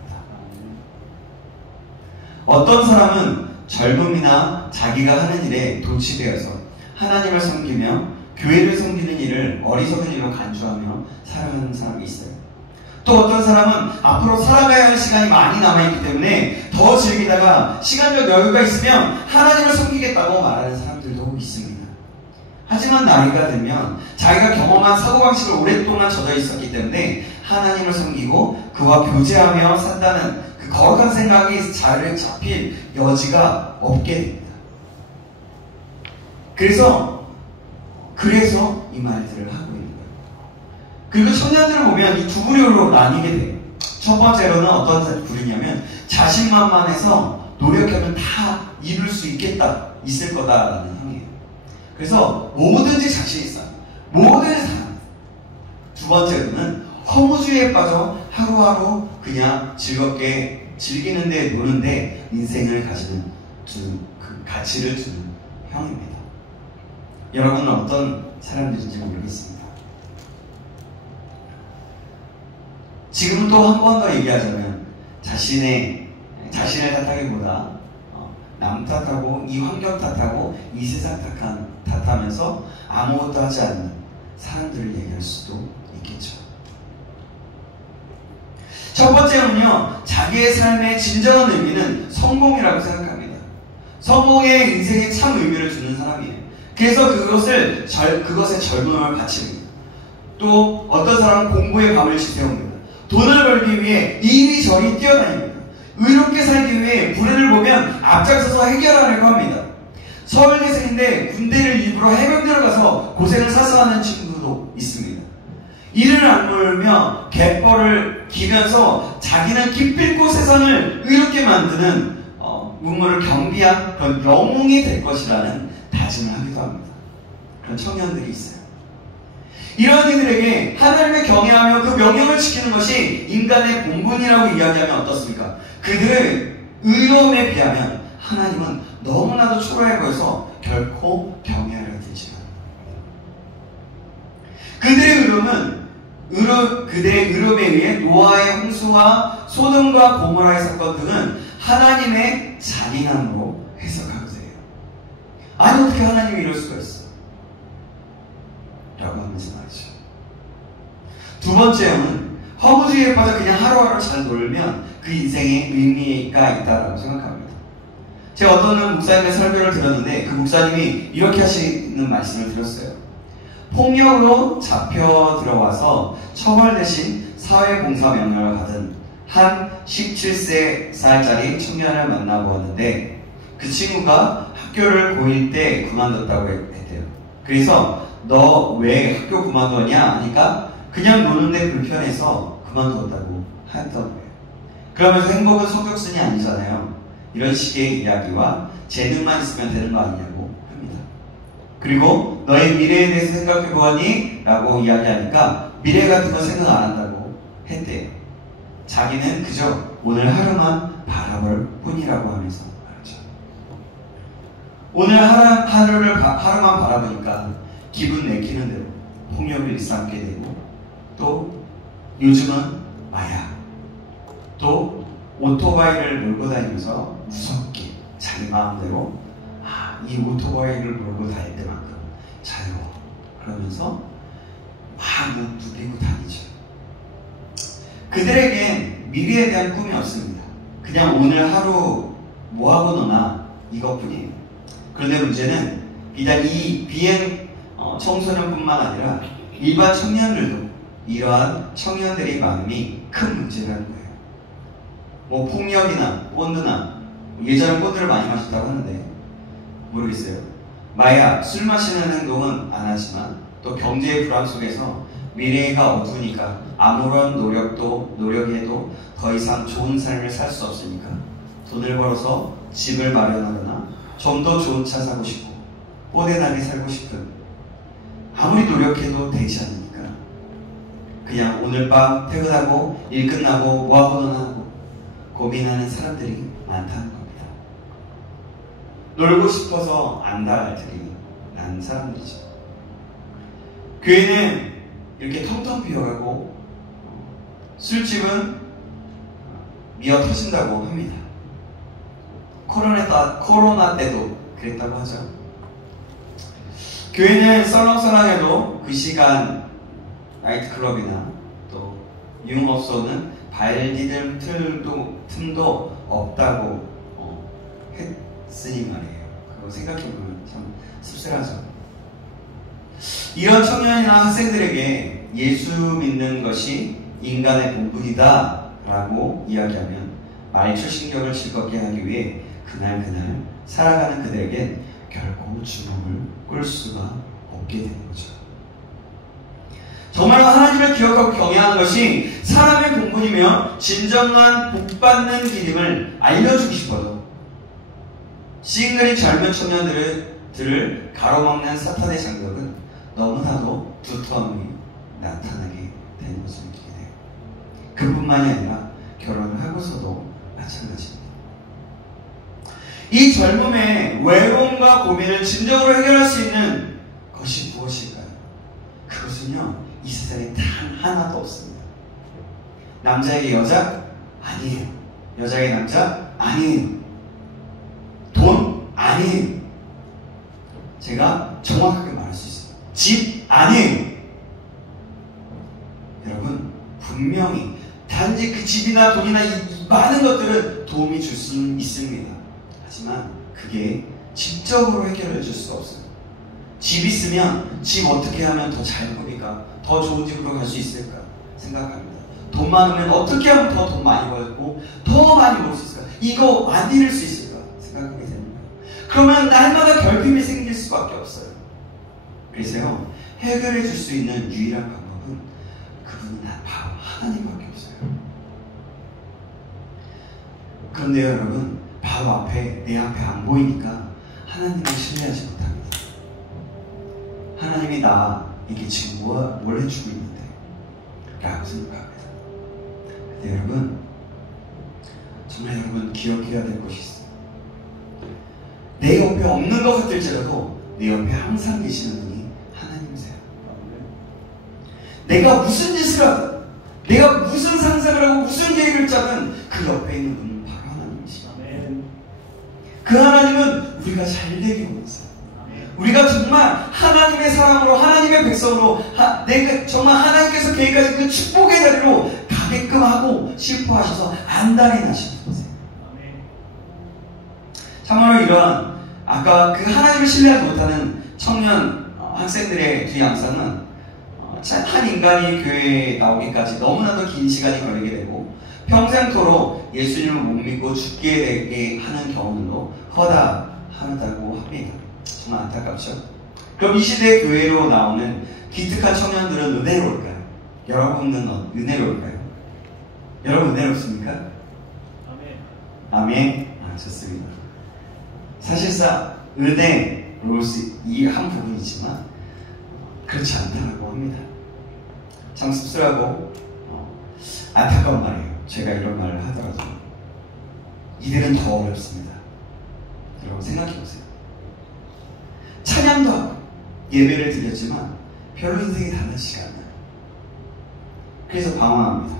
어떤 사람은 젊음이나 자기가 하는 일에 도취되어서 하나님을 섬기며 교회를 섬기는 일을 어리석은 일로 간주하며 살아가는 사람이 있어요. 또 어떤 사람은 앞으로 살아가야 할 시간이 많이 남아있기 때문에 더 즐기다가 시간적 여유가 있으면 하나님을 섬기겠다고 말하는 사람들도 있습니다. 하지만 나이가 들면 자기가 경험한 사고방식을 오랫동안 젖어 있었기 때문에 하나님을 섬기고 그와 교제하며 산다는 그 거룩한 생각이 자리를 잡힐 여지가 없게 됩니다. 그래서 이 말들을 하고 있는 거예요. 그리고 청년들을 보면 이 두 부류로 나뉘게 돼요. 첫 번째로는 어떤 부류냐면 자신만만해서 노력하면 다 이룰 수 있을 거다라는 형이에요. 그래서 뭐든지 자신 있어요. 모든 사람. 두 번째로는 허무주의에 빠져 하루하루 그냥 즐겁게 즐기는데 노는데 인생을 가지는 그 가치를 주는 형입니다. 여러분은 어떤 사람들인지 모르겠습니다. 지금 또 한 번 더 얘기하자면 자신을 탓하기보다 남 탓하고 이 환경 탓하고 이 세상 탓하면서 아무것도 하지 않는 사람들을 얘기할 수도 있겠죠. 첫 번째는요, 자기의 삶의 진정한 의미는 성공이라고 생각합니다. 성공의 인생에 참 의미를 주는 사람이에요. 그래서 그것에 젊음을 바칩니다. 또 어떤 사람은 공부에 밤을 지새웁니다. 돈을 벌기 위해 이리저리 뛰어다닙니다. 의롭게 살기 위해 불의를 보면 앞장서서 해결하려고 합니다. 서울대생인데 군대를 일부러 해병대로 가서 고생을 사서 하는 친구도 있습니다. 이를 악물며 갯벌을 기면서 자기는 기필코 세상을 의롭게 만드는 문물을 경비한 그런 영웅이 될 것이라는 다짐을 하기도 합니다. 그런 청년들이 있어요. 이런 이들에게 하나님을 경외하며 그 명령을 지키는 것이 인간의 본분이라고 이야기하면 어떻습니까? 그들의 의로움에 비하면 하나님은 너무나도 초라해 보여서 결코 경외하려 들지 않습니다. 그들의 의로움에 의해 노아의 홍수와 소돔과 고모라의 사건 등은 하나님의 잔인함으로 해석하게 돼요. 아니 어떻게 하나님이 이럴 수가 있어? 라고 하면서 말이죠. 두 번째는 허무주의에 빠져 그냥 하루하루 잘 놀면 그 인생에 의미가 있다고 생각합니다. 제가 어떤 목사님의 설교를 들었는데 그 목사님이 이렇게 하시는 말씀을 들었어요. 폭력으로 잡혀 들어와서 처벌 대신 사회봉사 명령을 받은 한 17살짜리 청년을 만나보았는데 그 친구가 학교를 고1 때 그만뒀다고 했대요. 그래서 너 왜 학교 그만뒀냐 하니까 그냥 노는데 불편해서 그만뒀다고 했던 거예요. 그러면서 행복은 성적순이 아니잖아요. 이런 식의 이야기와 재능만 있으면 되는 거 아니냐고 합니다. 그리고 너의 미래에 대해서 생각해 보았니? 라고 이야기하니까 미래 같은 거 생각 안 한다고 했대요. 자기는 그저 오늘 하루만 바라볼 뿐이라고 하면서 말하죠. 오늘 하루만 바라보니까 기분 내키는 대로 폭력을 일삼게 되고 또 요즘은 마약 또 오토바이를 몰고 다니면서 무섭게 자기 마음대로 이 오토바이를 몰고 다닐 때만큼 자유로워 그러면서 막 누리고 다니죠. 그들에겐 미래에 대한 꿈이 없습니다. 그냥 오늘 하루 뭐하고 노나 이것뿐이에요. 그런데 문제는 비단 이 비행 청소년뿐만 아니라 일반 청년들도 이러한 청년들의 마음이 큰 문제라는 거예요. 뭐 폭력이나 본드나 예전에 본드를 많이 마셨다고 하는데 모르겠어요. 마약, 술 마시는 행동은 안 하지만 또 경제의 불안 속에서 미래가 어두우니까 아무런 노력해도 더 이상 좋은 삶을 살 수 없으니까 돈을 벌어서 집을 마련하거나 좀 더 좋은 차 사고 싶고 뽀대나게 살고 싶은 아무리 노력해도 되지 않으니까 그냥 오늘 밤 퇴근하고 일 끝나고 뭐하고는 하고 고민하는 사람들이 많다는 겁니다. 놀고 싶어서 안 나갈 들이 많은 사람들이죠. 교회는 이렇게 텅텅 비어가고 술집은 미어 터진다고 합니다. 코로나 때도 그랬다고 하죠. 교회는 썰렁썰렁해도 그 시간 나이트클럽이나 또 유흥업소는 발 디딜 틈도 없다고 했으니 말이에요. 그거 생각해보면 참 씁쓸하죠. 이런 청년이나 학생들에게 예수 믿는 것이 인간의 본분이다 라고 이야기하면 말초신경을 즐겁게 하기 위해 그날 살아가는 그들에겐 결코 주먹을 꿀 수가 없게 되는 거죠. 정말 하나님을 기억하고 경외하는 것이 사람의 본분이며 진정한 복받는 길임을 알려주고 싶어도 싱글인 젊은 청년들을 가로막는 사탄의 장벽은 너무나도 두터움이 나타나게 되는 것을 느끼게 돼요. 그뿐만이 아니라 결혼을 하고서도 마찬가지입니다. 이 젊음의 외로움과 고민을 진정으로 해결할 수 있는 것이 무엇일까요? 그것은요, 이 세상에 단 하나도 없습니다. 남자에게 여자? 아니에요. 여자에게 남자? 아니에요. 돈? 아니에요. 제가 정확하게 말할 수 있어요. 집? 아니에요. 여러분, 분명히 단지 그 우리 집이나 돈이나 이 많은 것들은 도움이 줄 수는 있습니다. 하지만 그게 집적으로 해결해 줄 수 없어요. 집 있으면 집 어떻게 하면 더 잘 꾸밀까? 더 좋은 집으로 갈 수 있을까? 생각합니다. 돈 많으면 어떻게 하면 더 돈 많이 벌고 더 많이 벌 수 있을까? 이거 안 이룰 수 있을까? 생각하게 됩니다. 그러면 날마다 결핍이 생길 수밖에 없어요. 그래서요, 해결해 줄 수 있는 유일한 방법은 그분은 바로 하나님밖에 없어요. 그런데 여러분, 바로 앞에, 내 앞에 안 보이니까 하나님을 신뢰하지 못합니다. 하나님이 나에게 지금 뭘 해주고 있는데? 라고 생각합니다. 근데 여러분, 정말 여러분 기억해야 될 것이 있어요. 내 옆에 없는 것 같을지라도 내 옆에 항상 계시는 분이 하나님이세요. 내가 무슨 짓을 하든, 내가 무슨 상상을 하고 무슨 계획을 짜든 그 옆에 있는 분은 바로 하나님이시죠. 그 하나님은 우리가 잘 되기 원하세요. 우리가 정말 하나님의 사랑으로, 하나님의 백성으로, 내가 정말 하나님께서 계획하신 그 축복의 자리로 가게끔 하고 싶어하셔서 안달이 나시는 거세요. 참으로 이런 아까 그 하나님을 신뢰하지 못하는 청년 학생들의 두 양상은 한 인간이 교회에 나오기까지 너무나도 긴 시간이 걸리게 되고 평생토록 예수님을 못 믿고 죽게 되게 하는 경우들도 허다하다고 합니다. 정말 안타깝죠? 그럼 이 시대의 교회로 나오는 기특한 청년들은 은혜로울까요? 여러분은 은혜로울까요? 여러분 은혜롭습니까? 아멘. 좋습니다. 사실상 은혜로울 수 이 한 부분이지만 그렇지 않다고 합니다. 참 씁쓸하고 안타까운 말이에요. 제가 이런 말을 하더라도 이들은 더 어렵습니다. 여러분 생각해보세요. 찬양도 하고 예배를 드렸지만 별로 인생이 달라지지가 않아요. 그래서 방황합니다.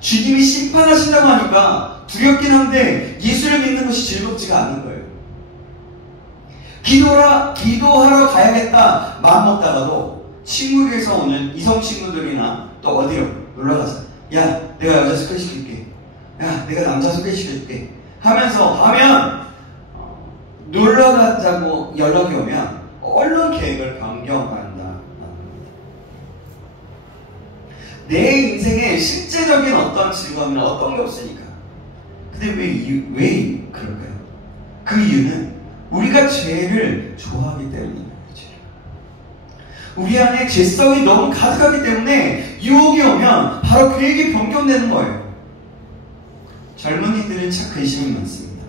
주님이 심판하신다고 하니까 두렵긴 한데 예수를 믿는 것이 즐겁지가 않은 거예요. 기도하러 가야겠다 마음먹다가도 친구에게서 오는 이성 친구들이나 또 어디로 놀러가자. 야, 내가 여자 소개시킬게. 야, 내가 남자 소개시켜줄게. 하면 놀러가자고 연락이 오면 얼른 계획을 변경한다. 내 인생에 실제적인 어떤 즐거움이나 어떤 게 없으니까. 근데 왜 그럴까요? 그 이유는 우리가 죄를 좋아하기 때문입니다. 우리 안에 죄성이 너무 가득하기 때문에 유혹이 오면 바로 계획이 변경되는 거예요. 젊은이들은 참 근심이 많습니다.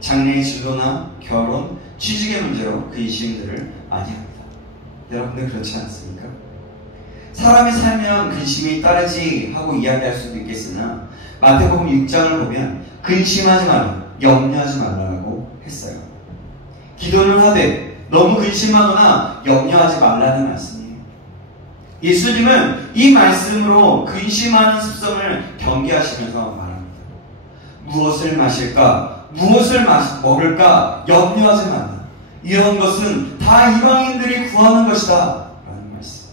장래의 진로나 결혼, 취직의 문제로 근심들을 많이 합니다. 여러분들 그렇지 않습니까? 사람이 살면 근심이 따르지 하고 이야기할 수도 있겠으나 마태복음 6장을 보면 근심하지 말라, 염려하지 말라고 했어요. 기도를 하되 너무 근심하거나 염려하지 말라는 말씀이에요. 예수님은 이 말씀으로 근심하는 습성을 경계하시면서 말합니다. 무엇을 마실까? 무엇을 먹을까? 염려하지 말라. 이런 것은 다 이방인들이 구하는 것이다 라는 말씀.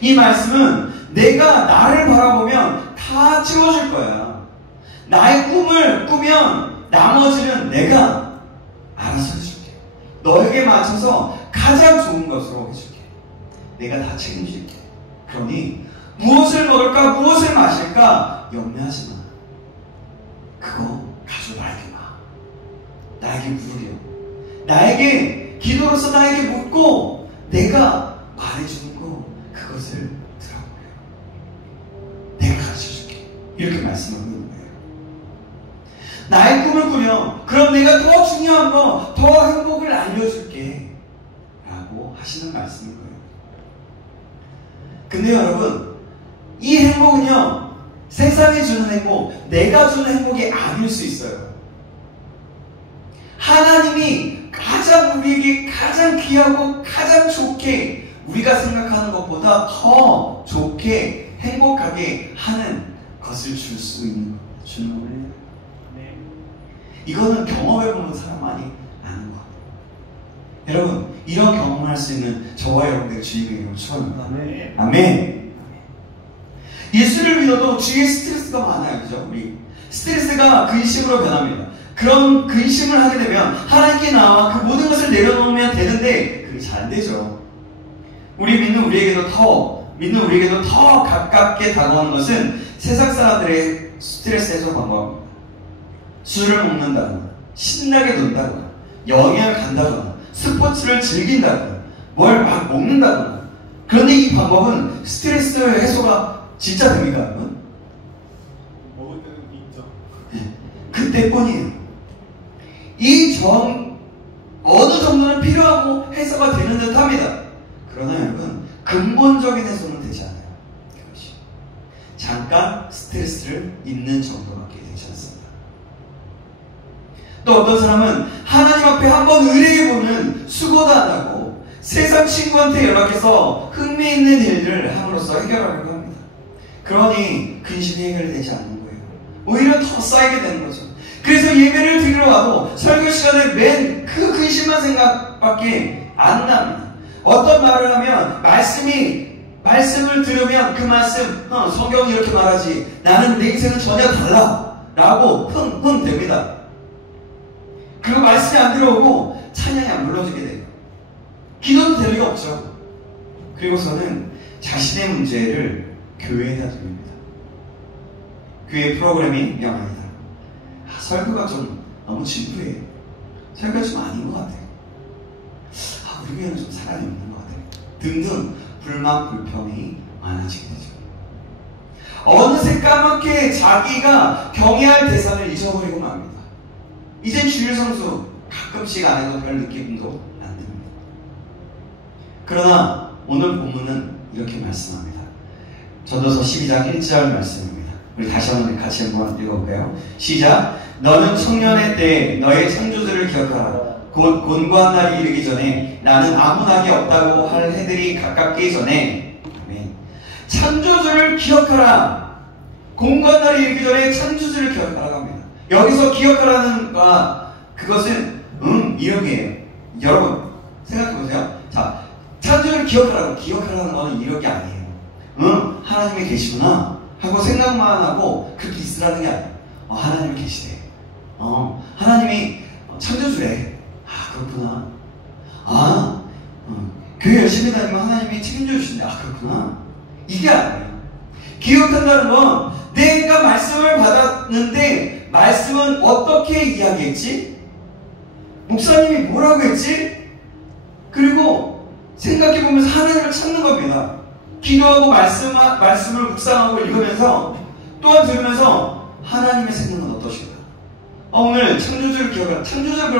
이 말씀은 내가 나를 바라보면 다 채워줄 거야. 나의 꿈을 꾸면 나머지는 내가 알아서 해줄게. 너에게 맞춰서 가장 좋은 것으로 해줄게. 내가 다 책임질게. 그러니 무엇을 먹을까? 무엇을 마실까? 염려하지 마. 그거 가지고 나에게 마. 나에게 물으려. 나에게 기도로서 나에게 묻고 내가 말해주는 거 그것을 들어보려. 내가 가르쳐줄게. 이렇게 말씀하고 있는 거예요. 나의 꿈을 꾸며 그럼 내가 더 중요한 거, 더 행복을 알려줄게 라고 하시는 말씀인 거예요. 근데 여러분, 이 행복은요, 세상이 주는 행복, 내가 주는 행복이 아닐 수 있어요. 하나님이 가장 우리에게 가장 귀하고 가장 좋게 우리가 생각하는 것보다 더 좋게 행복하게 하는 것을 줄 수 있는 겁니다. 주는 거예요. 이거는 경험해보는 사람만이 아는 것 같아요. 여러분, 이런 경험을 할 수 있는 저와 여러분들의 주님의 이름 축원합니다. 아멘. 예수를 믿어도 주위에 스트레스가 많아요. 그죠? 우리 스트레스가 근심으로 변합니다. 그런 근심을 하게 되면 하나님께 나와 그 모든 것을 내려놓으면 되는데 그게 잘 안 되죠. 믿는 우리에게도 더 가깝게 다가오는 것은 세상 사람들의 스트레스 해소 방법입니다. 술을 먹는다거나 신나게 논다거나 여행을 간다거나 스포츠를 즐긴다거나 뭘 막 먹는다거나. 그런데 이 방법은 스트레스 해소가 진짜 됩니까? 여러분? 먹을 때는 인정. 그때뿐이에요. 어느 정도는 필요하고 해소가 되는 듯 합니다. 그러나 여러분, 근본적인 해소는 되지 않아요. 그것이. 잠깐 스트레스를 잊는 정도밖에 되지 않습니다. 또 어떤 사람은 하나님 앞에 한번 의뢰해보는 수고도 안 하고 세상 친구한테 연락해서 흥미있는 일들을 함으로써 해결하려고 합니다. 그러니 근심이 해결되지 않는 거예요. 오히려 더 쌓이게 되는 거죠. 그래서 예배를 드리러 가도 설교 시간에 맨 그 근심만 생각밖에 안 납니다. 어떤 말을 하면 말씀을 들으면 그 말씀 성경이 이렇게 말하지 나는 내 인생은 전혀 달라 라고 흥 됩니다. 그리고 말씀이 안 들어오고 찬양이 안 불러지게 돼요. 기도도 될 리가 없죠. 그리고서는 자신의 문제를 교회에다 드립니다. 교회 프로그램이 명합니다. 설교가 좀 너무 진부해. 설교가 좀 아닌 것 같아요. 우리 교회는 좀 사람이 없는 것 같아요. 등등 불만 불평이 많아지게 되죠. 어느새 까맣게 자기가 경외할 대상을 잊어버리고 맙니다. 이젠 주일 성수 가끔씩 안 해도 별 느낌도 안 듭니다. 그러나 오늘 본문은 이렇게 말씀합니다. 전도서 12장 1절 말씀입니다. 우리 다시 한번 같이 한번 읽어볼까요? 시작. 너는 청년의 때 너의 창조주를 기억하라. 곧 곤고한 날이 이르기 전에 나는 아무 낙이 없다고 할 해들이 가깝기 전에. 아멘. 창조주를 기억하라. 곤고한 날이 이르기 전에 창조주를 기억하라고 합니다. 여기서 기억하라는 그것은 이력이에요. 여러분 생각해보세요. 자, 창조주를 기억하라는 거는 이력이 아니에요. 하나님이 계시구나 하고 생각만 하고 그렇게 있으라는 게 아니에요. 하나님이 계시대. 하나님이 창조주래. 그렇구나. 교회 열심히 다니면 하나님이 책임져 주신대. 그렇구나. 이게 아니에요. 기억한다는 건 내가 말씀을 받았는데 말씀은 어떻게 이야기했지? 목사님이 뭐라고 했지? 그리고 생각해보면서 하나님을 찾는 겁니다. 기도하고 말씀을 묵상하고 읽으면서 또한 들으면서 하나님의 생각은 어떠신가? 오늘 창조주를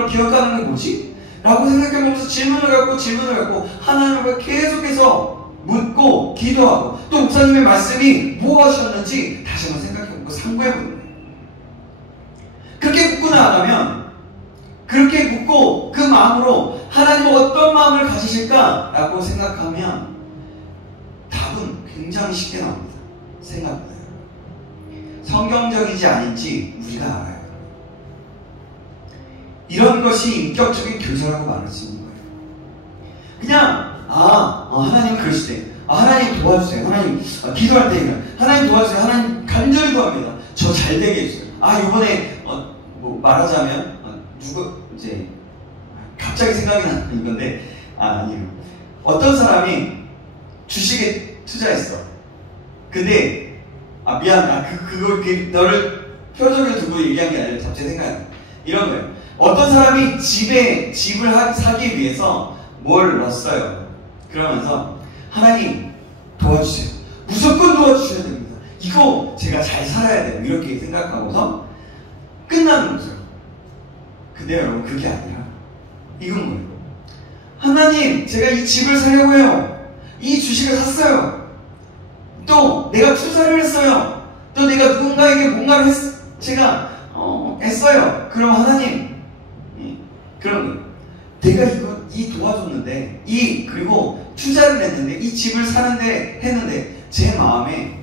기억하는 게 뭐지? 라고 생각해보면서 질문을 갖고 하나님을 계속해서 묻고 기도하고 또 목사님의 말씀이 무엇이었는지 다시 한번 생각해보고 상고해보는 거예요. 그렇게 묻고 나가면 그렇게 묻고 그 마음으로 하나님은 어떤 마음을 가지실까? 라고 생각하면 답은 굉장히 쉽게 나옵니다. 생각보다. 성경적인지 아닌지 우리가 알아요. 이런 것이 인격적인 교제라고 말할 수 있는 거예요. 그냥 하나님 그러실 때 하나님 도와주세요. 하나님 기도할 때 하나님 도와주세요. 하나님 간절히 구합니다. 저 잘 되게 해주세요. 이번에 말하자면 이제 갑자기 생각이 나는 건데 아니에요. 어떤 사람이 주식에 투자했어. 근데 미안. 너를 표정을 두고 얘기한 게 아니라 갑자기 생각이 나. 이런 거예요. 어떤 사람이 집을 사기 위해서 뭘 넣었어요. 그러면서 하나님 도와주세요. 무조건 도와주셔야 됩니다. 이거 제가 잘 살아야 돼요. 이렇게 생각하고서 끝나는 거죠. 근데 여러분 그게 아니라 이건 뭐예요? 하나님 제가 이 집을 사려고 해요. 이 주식을 샀어요. 또 내가 투자를 했어요. 또 내가 누군가에게 뭔가를 제가 했어요. 그럼 하나님 그런 거예요. 내가 이 도와줬는데 그리고 투자를 했는데 이 집을 사는데 했는데 제 마음에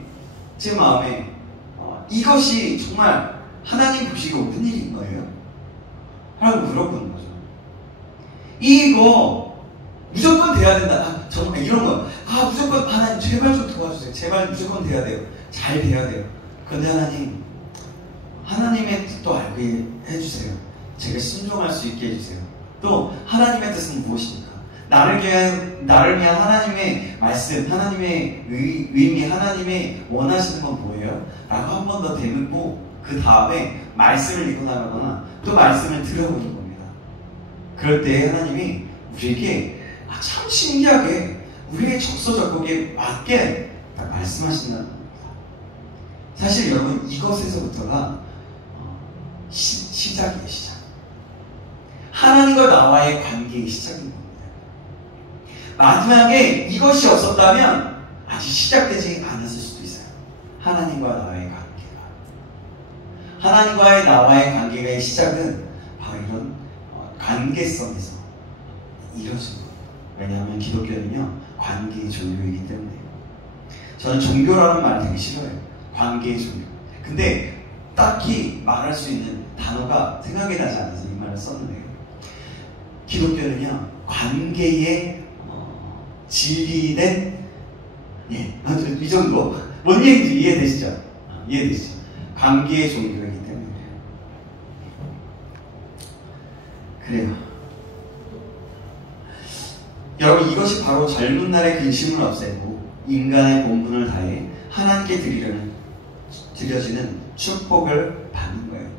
이것이 정말 하나님 보시기 옳은 일인 거예요? 라고 물어보는 거죠. 이거 무조건 돼야 된다. 정말 이런 거 무조건 하나님 제발 좀 도와주세요. 제발 무조건 돼야 돼요. 잘 돼야 돼요. 그런데 하나님, 하나님의 뜻도 알게 해주세요. 제가 순종할 수 있게 해주세요. 또 하나님의 뜻은 무엇입니까? 나를 위한 하나님의 말씀, 하나님의 의미, 하나님의 원하시는 건 뭐예요? 라고 한 번 더 되묻고 그 다음에 말씀을 읽고 나가거나 또 말씀을 들어보는 겁니다. 그럴 때 하나님이 우리에게 참 신기하게 우리의 적소적곡에 맞게 딱 말씀하신다는 겁니다. 사실 여러분, 이것에서부터가 시작이에요. 시작. 하나님과 나와의 관계의 시작인 겁니다. 마지막에 이것이 없었다면 아직 시작되지 않았을 수도 있어요. 하나님과 나와의 관계가. 하나님과의 나와의 관계의 시작은 바로 이런 관계성에서 이루어진 거예요. 왜냐하면 기독교는요, 관계의 종교이기 때문에요. 저는 종교라는 말 되게 싫어해요. 관계의 종교. 근데 딱히 말할 수 있는 단어가 생각이 나지 않아서 이 말을 썼는데요. 기독교는요, 관계의 진리된, 이 정도. 뭔 얘기인지 이해되시죠? 이해되시죠? 관계의 종교이기 때문에 그래요. 여러분, 이것이 바로 젊은 날의 근심을 없애고 인간의 본분을 다해 하나님께 드려지는 축복을 받는 거예요.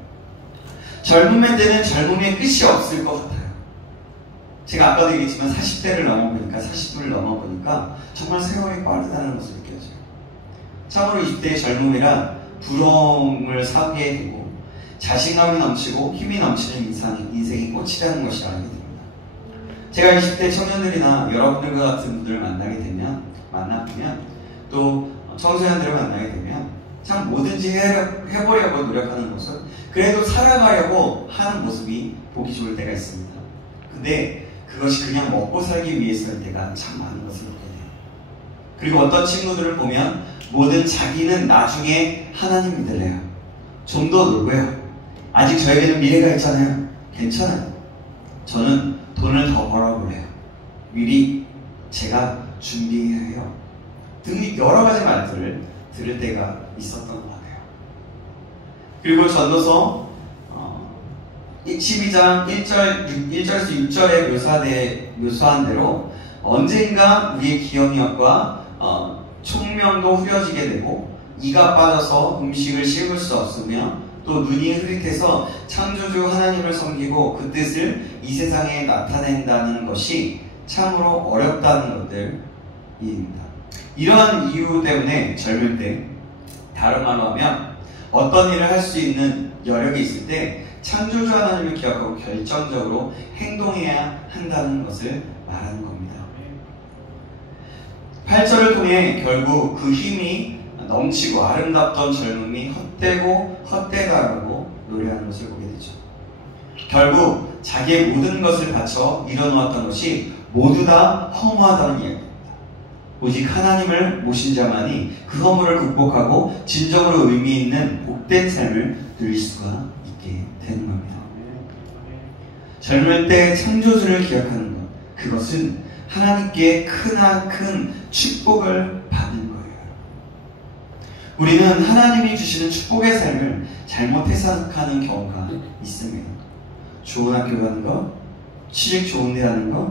젊음의 때는 젊음의 끝이 없을 것 같아요. 제가 아까도 얘기했지만 40대를 넘어보니까, 40대를 넘어보니까 정말 세월이 빠르다는 것을 느껴져요. 참으로 20대의 젊음이란 부러움을 사게 되고 자신감이 넘치고 힘이 넘치는 인생이 꽃이라는 것을 알게 됩니다. 제가 20대 청년들이나 여러분들과 같은 분들을 만나보면 또 청소년들을 만나게 되면 참 뭐든지 해보려고 노력하는 모습, 그래도 살아가려고 하는 모습이 보기 좋을 때가 있습니다. 근데 그것이 그냥 먹고 살기 위해서일 때가 참 많은 것을 보게 돼요. 그리고 어떤 친구들을 보면 뭐든 자기는 나중에 하나님 믿을래요. 좀 더 놀고요. 아직 저에게는 미래가 있잖아요. 괜찮아요. 저는 돈을 더 벌어볼래요. 미리 제가 준비해야 해요. 등 여러 가지 말들을 들을 때가 있었던 것 같아요. 그리고 전도서 12장 1절에서 6절에 묘사한 대로 언젠가 우리의 기억력과 총명도 흐려지게 되고 이가 빠져서 음식을 씹을 수 없으며 또 눈이 흐릿해서 창조주 하나님을 섬기고 그 뜻을 이 세상에 나타낸다는 것이 참으로 어렵다는 것들입니다. 이러한 이유 때문에 젊을 때, 다른 말로 하면 어떤 일을 할 수 있는 여력이 있을 때 창조주 하나님을 기억하고 결정적으로 행동해야 한다는 것을 말하는 겁니다. 8절을 통해 결국 그 힘이 넘치고 아름답던 젊음이 헛되고 헛되다라고 노래하는 것을 보게 되죠. 결국 자기의 모든 것을 바쳐 이뤄놓았던 것이 모두 다 허무하다는 이야기입니다. 오직 하나님을 모신 자만이 그 허물을 극복하고 진정으로 의미 있는 복된 삶을 누릴 수가 있게 되는 겁니다. 젊을 때 창조주를 기억하는 것, 그것은 하나님께 크나큰 축복을 받는 거예요. 우리는 하나님이 주시는 축복의 삶을 잘못 해석하는 경우가 있습니다. 좋은 학교 가는 것, 취직 좋은 데 하는 것,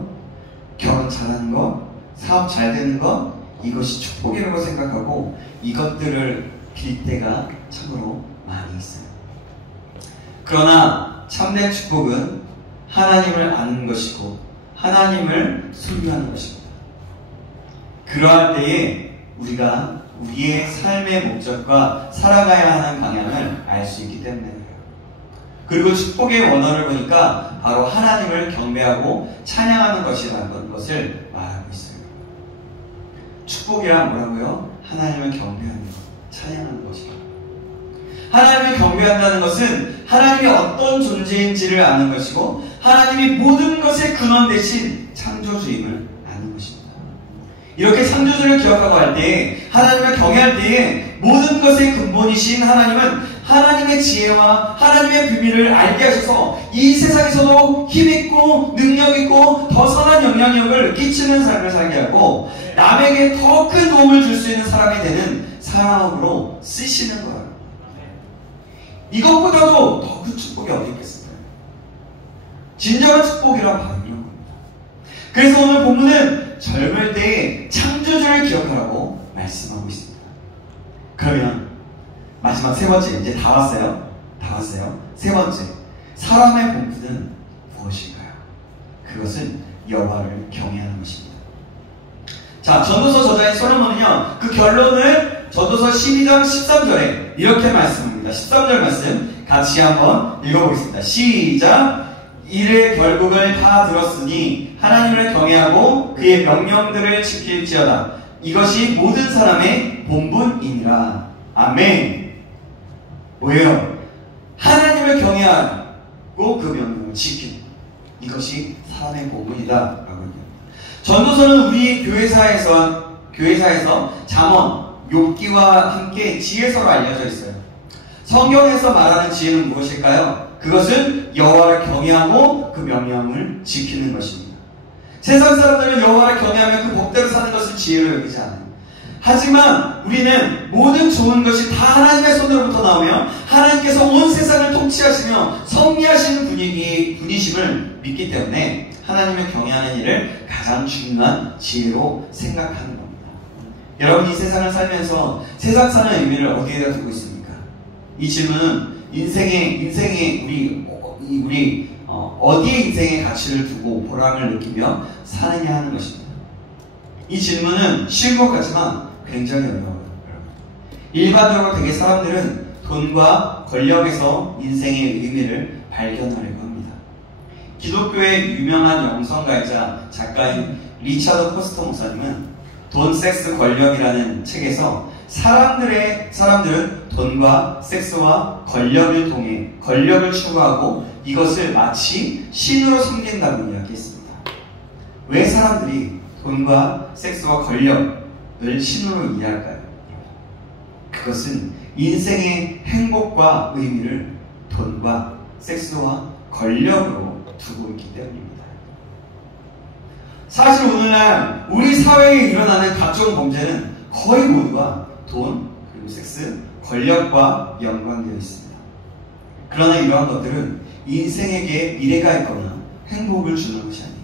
결혼 잘하는 것, 사업 잘 되는 것, 이것이 축복이라고 생각하고 이것들을 빌 때가 참으로 많이 있어요. 그러나 참된 축복은 하나님을 아는 것이고 하나님을 소유하는 것입니다. 그러할 때에 우리가 우리의 삶의 목적과 살아가야 하는 방향을 알 수 있기 때문에 그래요. 그리고 축복의 원어를 보니까 바로 하나님을 경배하고 찬양하는 것이라는 것을 말하고 있어요. 축복이란 뭐라고요? 하나님을 경배하는 것, 찬양하는 것이다. 하나님을 경배한다는 것은 하나님이 어떤 존재인지를 아는 것이고 하나님이 모든 것의 근원 대신 창조주임을 아는 것입니다. 이렇게 창조주를 기억하고 할 때, 하나님을 경외할 때에 모든 것의 근본이신 하나님은 하나님의 지혜와 하나님의 비밀을 알게 하셔서 이 세상에서도 힘있고 능력있고 더 선한 영향력을 끼치는 삶을 살게 하고 남에게 더 큰 도움을 줄 수 있는 사람이 되는 사람으로 쓰시는 거예요. 이것보다도 더 큰 축복이 어디 있겠습니까? 진정한 축복이란 바로 이런 겁니다. 그래서 오늘 본문은 젊을 때의 창조주를 기억하라고 말씀하고 있습니다. 그러면 마지막 세 번째, 이제 다 왔어요. 세 번째, 사람의 본분은 무엇일까요? 그것은 여호와를 경외하는 것입니다. 자, 전도서 저자인 솔로몬은요, 그 결론을 전도서 12장 13절에 이렇게 말씀합니다. 13절 말씀 같이 한번 읽어보겠습니다. 시작! 이를 결국을 다 들었으니 하나님을 경외하고 그의 명령들을 지킬지어다. 이것이 모든 사람의 본분이니라. 아멘. 뭐예요? 하나님을 경외하고 그 명령을 지키는, 이것이 사람의 본분이다 라고 합니다. 전도서는 우리 교회사에서 잠언, 욥기와 함께 지혜서로 알려져 있어요. 성경에서 말하는 지혜는 무엇일까요? 그것은 여호와를 경외하고 그 명령을 지키는 것입니다. 세상 사람들은 여호와를 경외하며 그 법대로 사는 것을 지혜로 여기지 않아요. 하지만 우리는 모든 좋은 것이 다 하나님의 손으로부터 나오며 하나님께서 온 세상을 통치하시며 섭리하시는 분이심을 믿기 때문에 하나님을 경외하는 일을 가장 중요한 지혜로 생각하는 겁니다. 여러분, 이 세상을 살면서 세상 사는 의미를 어디에다 두고 있습니까? 이 질문은 인생의 우리 어디에 인생의 가치를 두고 보람을 느끼며 사느냐 하는 것입니다. 이 질문은 쉬운 것 같지만 굉장히 어려워요. 일반적으로 되게 사람들은 돈과 권력에서 인생의 의미를 발견하려고 합니다. 기독교의 유명한 영성가이자 작가인 리차드 포스터 목사님은 돈, 섹스, 권력이라는 책에서 사람들은 돈과 섹스와 권력을 통해 권력을 추구하고 이것을 마치 신으로 섬긴다고 이야기했습니다. 왜 사람들이 돈과 섹스와 권력을 신으로 이해할까요? 그것은 인생의 행복과 의미를 돈과 섹스와 권력으로 두고 있기 때문입니다. 사실 오늘날 우리 사회에 일어나는 각종 범죄는 거의 모두가 돈, 그리고 섹스, 권력과 연관되어 있습니다. 그러나 이러한 것들은 인생에게 미래가 있거나 행복을 주는 것이 아니에요.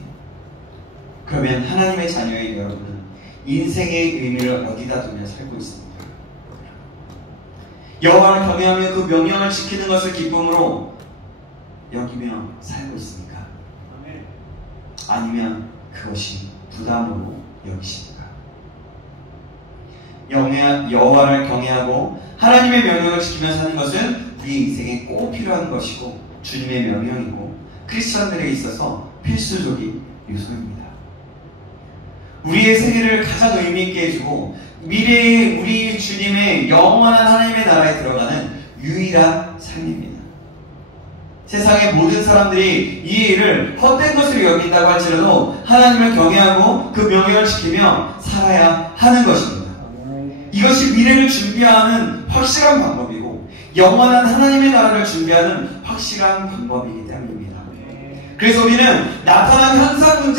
그러면 하나님의 자녀인 여러분은 인생의 의미를 어디다 두며 살고 있습니까? 여호와를 경외하며 그 명령을 지키는 것을 기쁨으로 여기며 살고 있습니까? 아니면 그것이 부담으로 여기십니까? 여호와를 경외하고 하나님의 명령을 지키며 사는 것은 우리 인생에 꼭 필요한 것이고 주님의 명령이고 크리스천들에게 있어서 필수적인 요소입니다. 우리의 생애를 가장 의미있게 해주고 미래의 우리 주님의 영원한 하나님의 나라에 들어가는 유일한 삶입니다. 세상의 모든 사람들이 이 일을 헛된 것으로 여긴다고 할지라도 하나님을 경외하고 그 명령을 지키며 살아야 하는 것입니다. 이것이 미래를 준비하는 확실한 방법이고 영원한 하나님의 나라를 준비하는 확실한 방법이기 때문입니다. 그래서 우리는 나타난 현상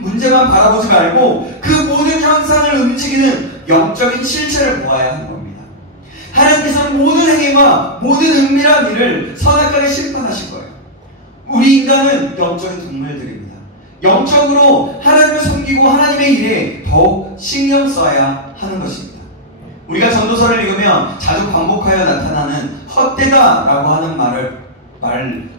문제만 바라보지 말고 그 모든 현상을 움직이는 영적인 실체를 보아야 하는 겁니다. 하나님께서는 모든 행위와 모든 은밀한 일을 선악과에 심판하실 거예요. 우리 인간은 영적인 동물들입니다. 영적으로 하나님을 섬기고 하나님의 일에 더욱 신경 써야 하는 것입니다. 우리가 전도서를 읽으면 자주 반복하여 나타나는 헛되다라고 하는 말을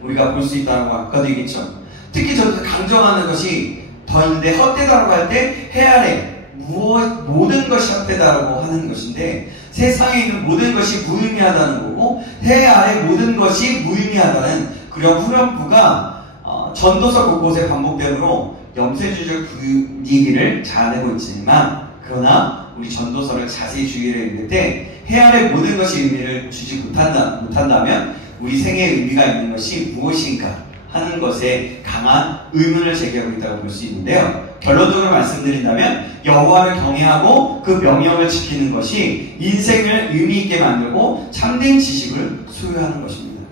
우리가 볼 수 있다고 아까도 얘기했죠. 특히 저도 강조하는 것이 더 있는데 헛되다라고 할 때 해 아래 모든 것이 헛되다라고 하는 것인데 세상에 있는 모든 것이 무의미하다는 거고 해 아래 모든 것이 무의미하다는 그런 후렴구가 전도서 곳곳에 반복되므로 염세주의적 분위기를 자아내고 있지만 그러나 우리 전도서를 자세히 주의를 읽을 때 해 아래 모든 것이 의미를 주지 못한다면 우리 생애에 의미가 있는 것이 무엇인가 하는 것에 강한 의문을 제기하고 있다고 볼 수 있는데요. 결론적으로 말씀드린다면 여호와를 경외하고 그 명령을 지키는 것이 인생을 의미 있게 만들고 참된 지식을 소유하는 것입니다.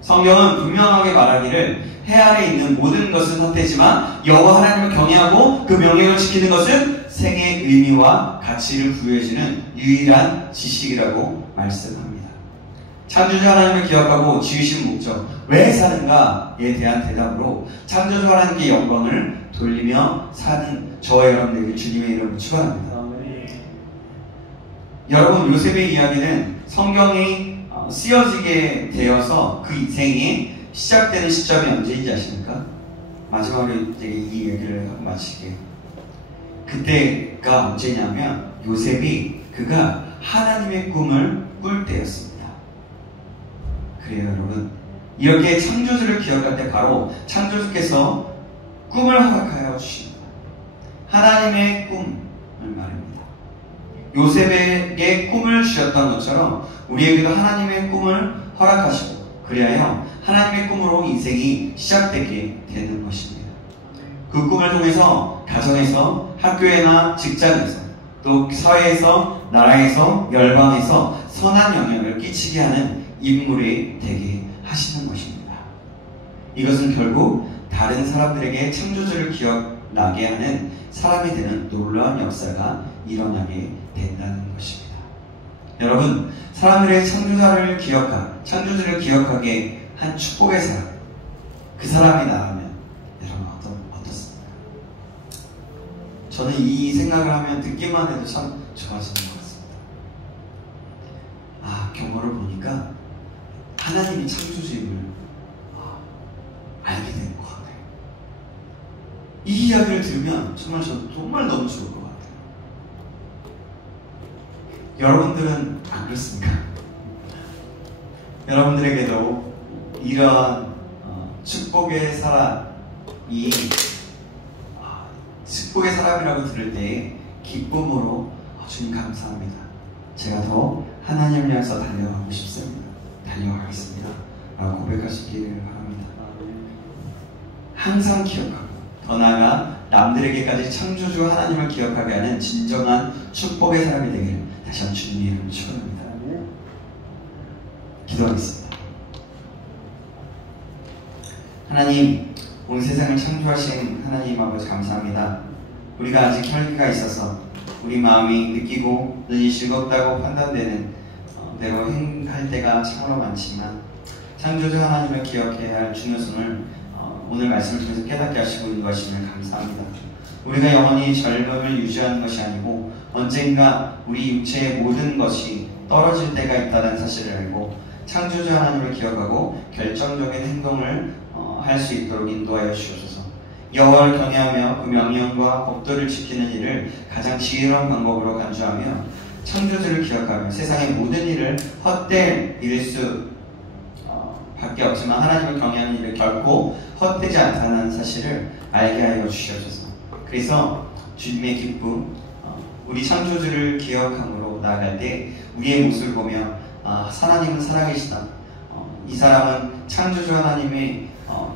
성경은 분명하게 말하기를 해 아래 있는 모든 것은 헛되지만 여호와 하나님을 경외하고 그 명령을 지키는 것은 생의 의미와 가치를 부여해주는 유일한 지식이라고 말씀합니다. 창조주 하나님을 기억하고 지으신 목적, 왜 사는가에 대한 대답으로 창조주 하나님께 영광을 돌리며 사는 저와 여러분들에게 주님의 이름으로 축원합니다. 여러분, 요셉의 이야기는 성경이 쓰여지게 되어서 그 인생이 시작되는 시점이 언제인지 아십니까? 마지막으로 이 얘기를 하고 마칠게요. 그때가 언제냐면 요셉이 그가 하나님의 꿈을 꿀 때였습니다. 그래요, 여러분. 이렇게 창조주를 기억할 때 바로 창조주께서 꿈을 허락하여 주십니다. 하나님의 꿈을 말입니다. 요셉에게 꿈을 주셨던 것처럼 우리에게도 하나님의 꿈을 허락하시고 그리하여 하나님의 꿈으로 인생이 시작되게 되는 것입니다. 그 꿈을 통해서 가정에서, 학교에나 직장에서, 또 사회에서, 나라에서, 열방에서 선한 영향을 끼치게 하는 인물이 되게 하시는 것입니다. 이것은 결국 다른 사람들에게 창조주를 기억나게 하는 사람이 되는 놀라운 역사가 일어나게 된다는 것입니다. 여러분, 사람들의 창조주를 기억하게 한 축복의 사람, 그 사람이 나라면 여러분 어떻습니까? 저는 이 생각을 하면 듣기만 해도 참 좋아지는 것 같습니다. 경험을 보니까 하나님이 창조주임을 알게 된 것 같아요. 이 이야기를 들으면 정말 너무 좋을 것 같아요. 여러분들은 안 그렇습니까? 여러분들에게도 이러한 축복의 사람이 축복의 사람이라고 들을 때 기쁨으로 주님 감사합니다. 제가 더 하나님을 향해서 달려가고 싶습니다. 달려가겠습니다. 라고 고백하시기를 바랍니다. 항상 기억하고 더 나아가 남들에게까지 창조주 하나님을 기억하게 하는 진정한 축복의 사람이 되기를 다시 한번 주님의 이름으로 축원합니다. 기도하겠습니다. 하나님, 온 세상을 창조하신 하나님 아버지 감사합니다. 우리가 아직 혈기가 있어서 우리 마음이 느끼고 눈이 즐겁다고 판단되는 대로 행할 때가 참으로 많지만 창조주 하나님을 기억해야 할 중요성을 오늘 말씀을 통해서 깨닫게 하시고 인도하시면 감사합니다. 우리가 영원히 젊음을 유지하는 것이 아니고 언젠가 우리 육체의 모든 것이 떨어질 때가 있다는 사실을 알고 창조주 하나님을 기억하고 결정적인 행동을 할 수 있도록 인도하여 주옵소서. 여호와를 경외하며 그 명령과 법도를 지키는 일을 가장 지혜로운 방법으로 간주하며 창조주를 기억하며 세상의 모든 일을 헛될 일일 수 밖에 없지만 하나님을 경외하는 일을 결코 헛되지 않다는 사실을 알게 하여 주시옵소서. 그래서 주님의 기쁨, 우리 창조주를 기억함으로 나아갈 때 우리의 모습을 보며 하나님은 살아계시다. 이 사람은 창조주 하나님의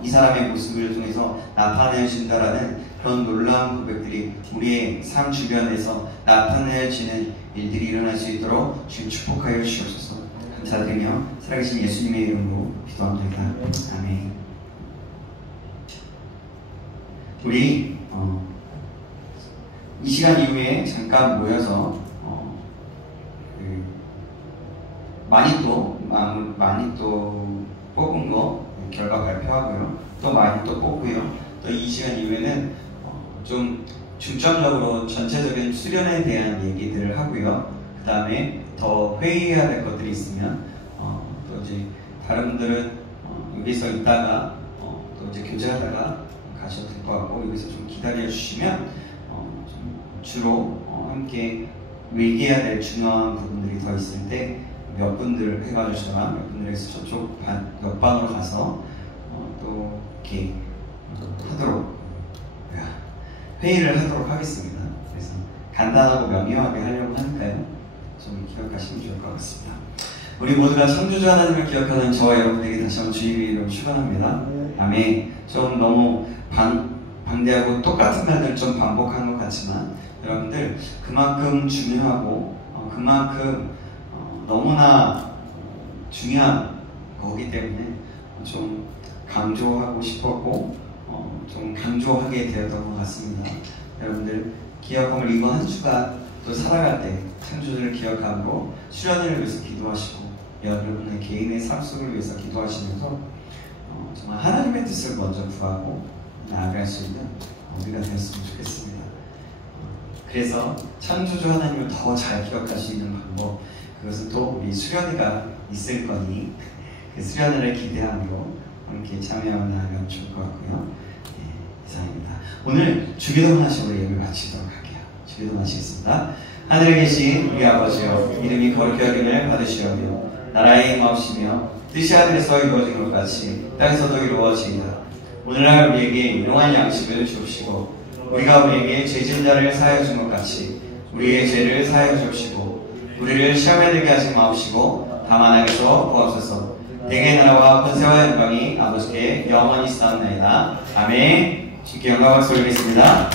이 사람의 모습을 통해서 나타내신다라는 그런 놀라운 고백들이 우리의 삶 주변에서 나타내지는 일들이 일어날 수 있도록 주님 축복하여 주시옵소서. 감사드리며 살아계신 예수님의 이름으로 기도합니다. 아멘. 우리 이 시간 이후에 잠깐 모여서 많이 또 뽑은 거 결과 발표하고요. 또 많이 또 뽑고요. 또 이 시간 이후에는 좀 중점적으로 전체적인 수련에 대한 얘기들을 하고요. 그 다음에 더 회의해야 될 것들이 있으면 또 이제 다른 분들은 여기서 있다가 또 이제 교제하다가 가셔도 될 것 같고 여기서 좀 기다려 주시면 좀 주로 함께 얘기해야 될 중요한 부분들이 더 있을 때 몇 분들 해가주시거나 몇 분들에서 저쪽 옆방으로 가서 또 이렇게 하도록 회의를 하도록 하겠습니다. 그래서 간단하고 명료하게 하려고 하니까요. 좀 기억하시면 좋을 것 같습니다. 우리 모두가 창조주 하나님을 기억하는 저와 여러분들에게 다시 한번 주님의 이름으로 축원합니다. 아멘. 좀 너무 반대하고 똑같은 말들 좀 반복한 것 같지만 여러분들 그만큼 중요하고 그만큼 너무나 중요한 거기 때문에 좀 강조하고 싶었고 좀 강조하게 되었던 것 같습니다. 여러분들 기억함을 이번 한 주간 또 살아갈 때 창조주를 기억하고 수련회를 위해서 기도하시고 여러분의 개인의 삶 속을 위해서 기도하시면서 정말 하나님의 뜻을 먼저 구하고 나아갈 수 있는 우리가 되었으면 좋겠습니다. 그래서 창조주 하나님을 더 잘 기억할 수 있는 방법, 그것은 또 우리 수련회가 있을 거니 그 수련회를 기대함으로 함께 참여하며 나아가면 좋을 것 같고요. 네, 이상입니다. 오늘 주기도 하시고 예배 마치도록 할게요. 주기도 마치겠습니다. 하늘에 계신 우리 아버지여, 이름이 거룩히 여김을 받으시오며 나라의 임하옵시며 뜻이 하늘에서 이루어진 것 같이 땅에서도 이루어지이다. 오늘날 우리에게 일용할 양식을 주옵시고 우리가 우리에게 죄진 자를 사하여 준 것 같이 우리의 죄를 사하여 주옵시고 우리를 시험에 들게 하지 마옵시고 다만 악에서 구하옵소서. 대개의 나라와 권세와 영광이 아버지께 영원히 있사옵나이다. 아멘. 주께 영광을 돌리겠습니다.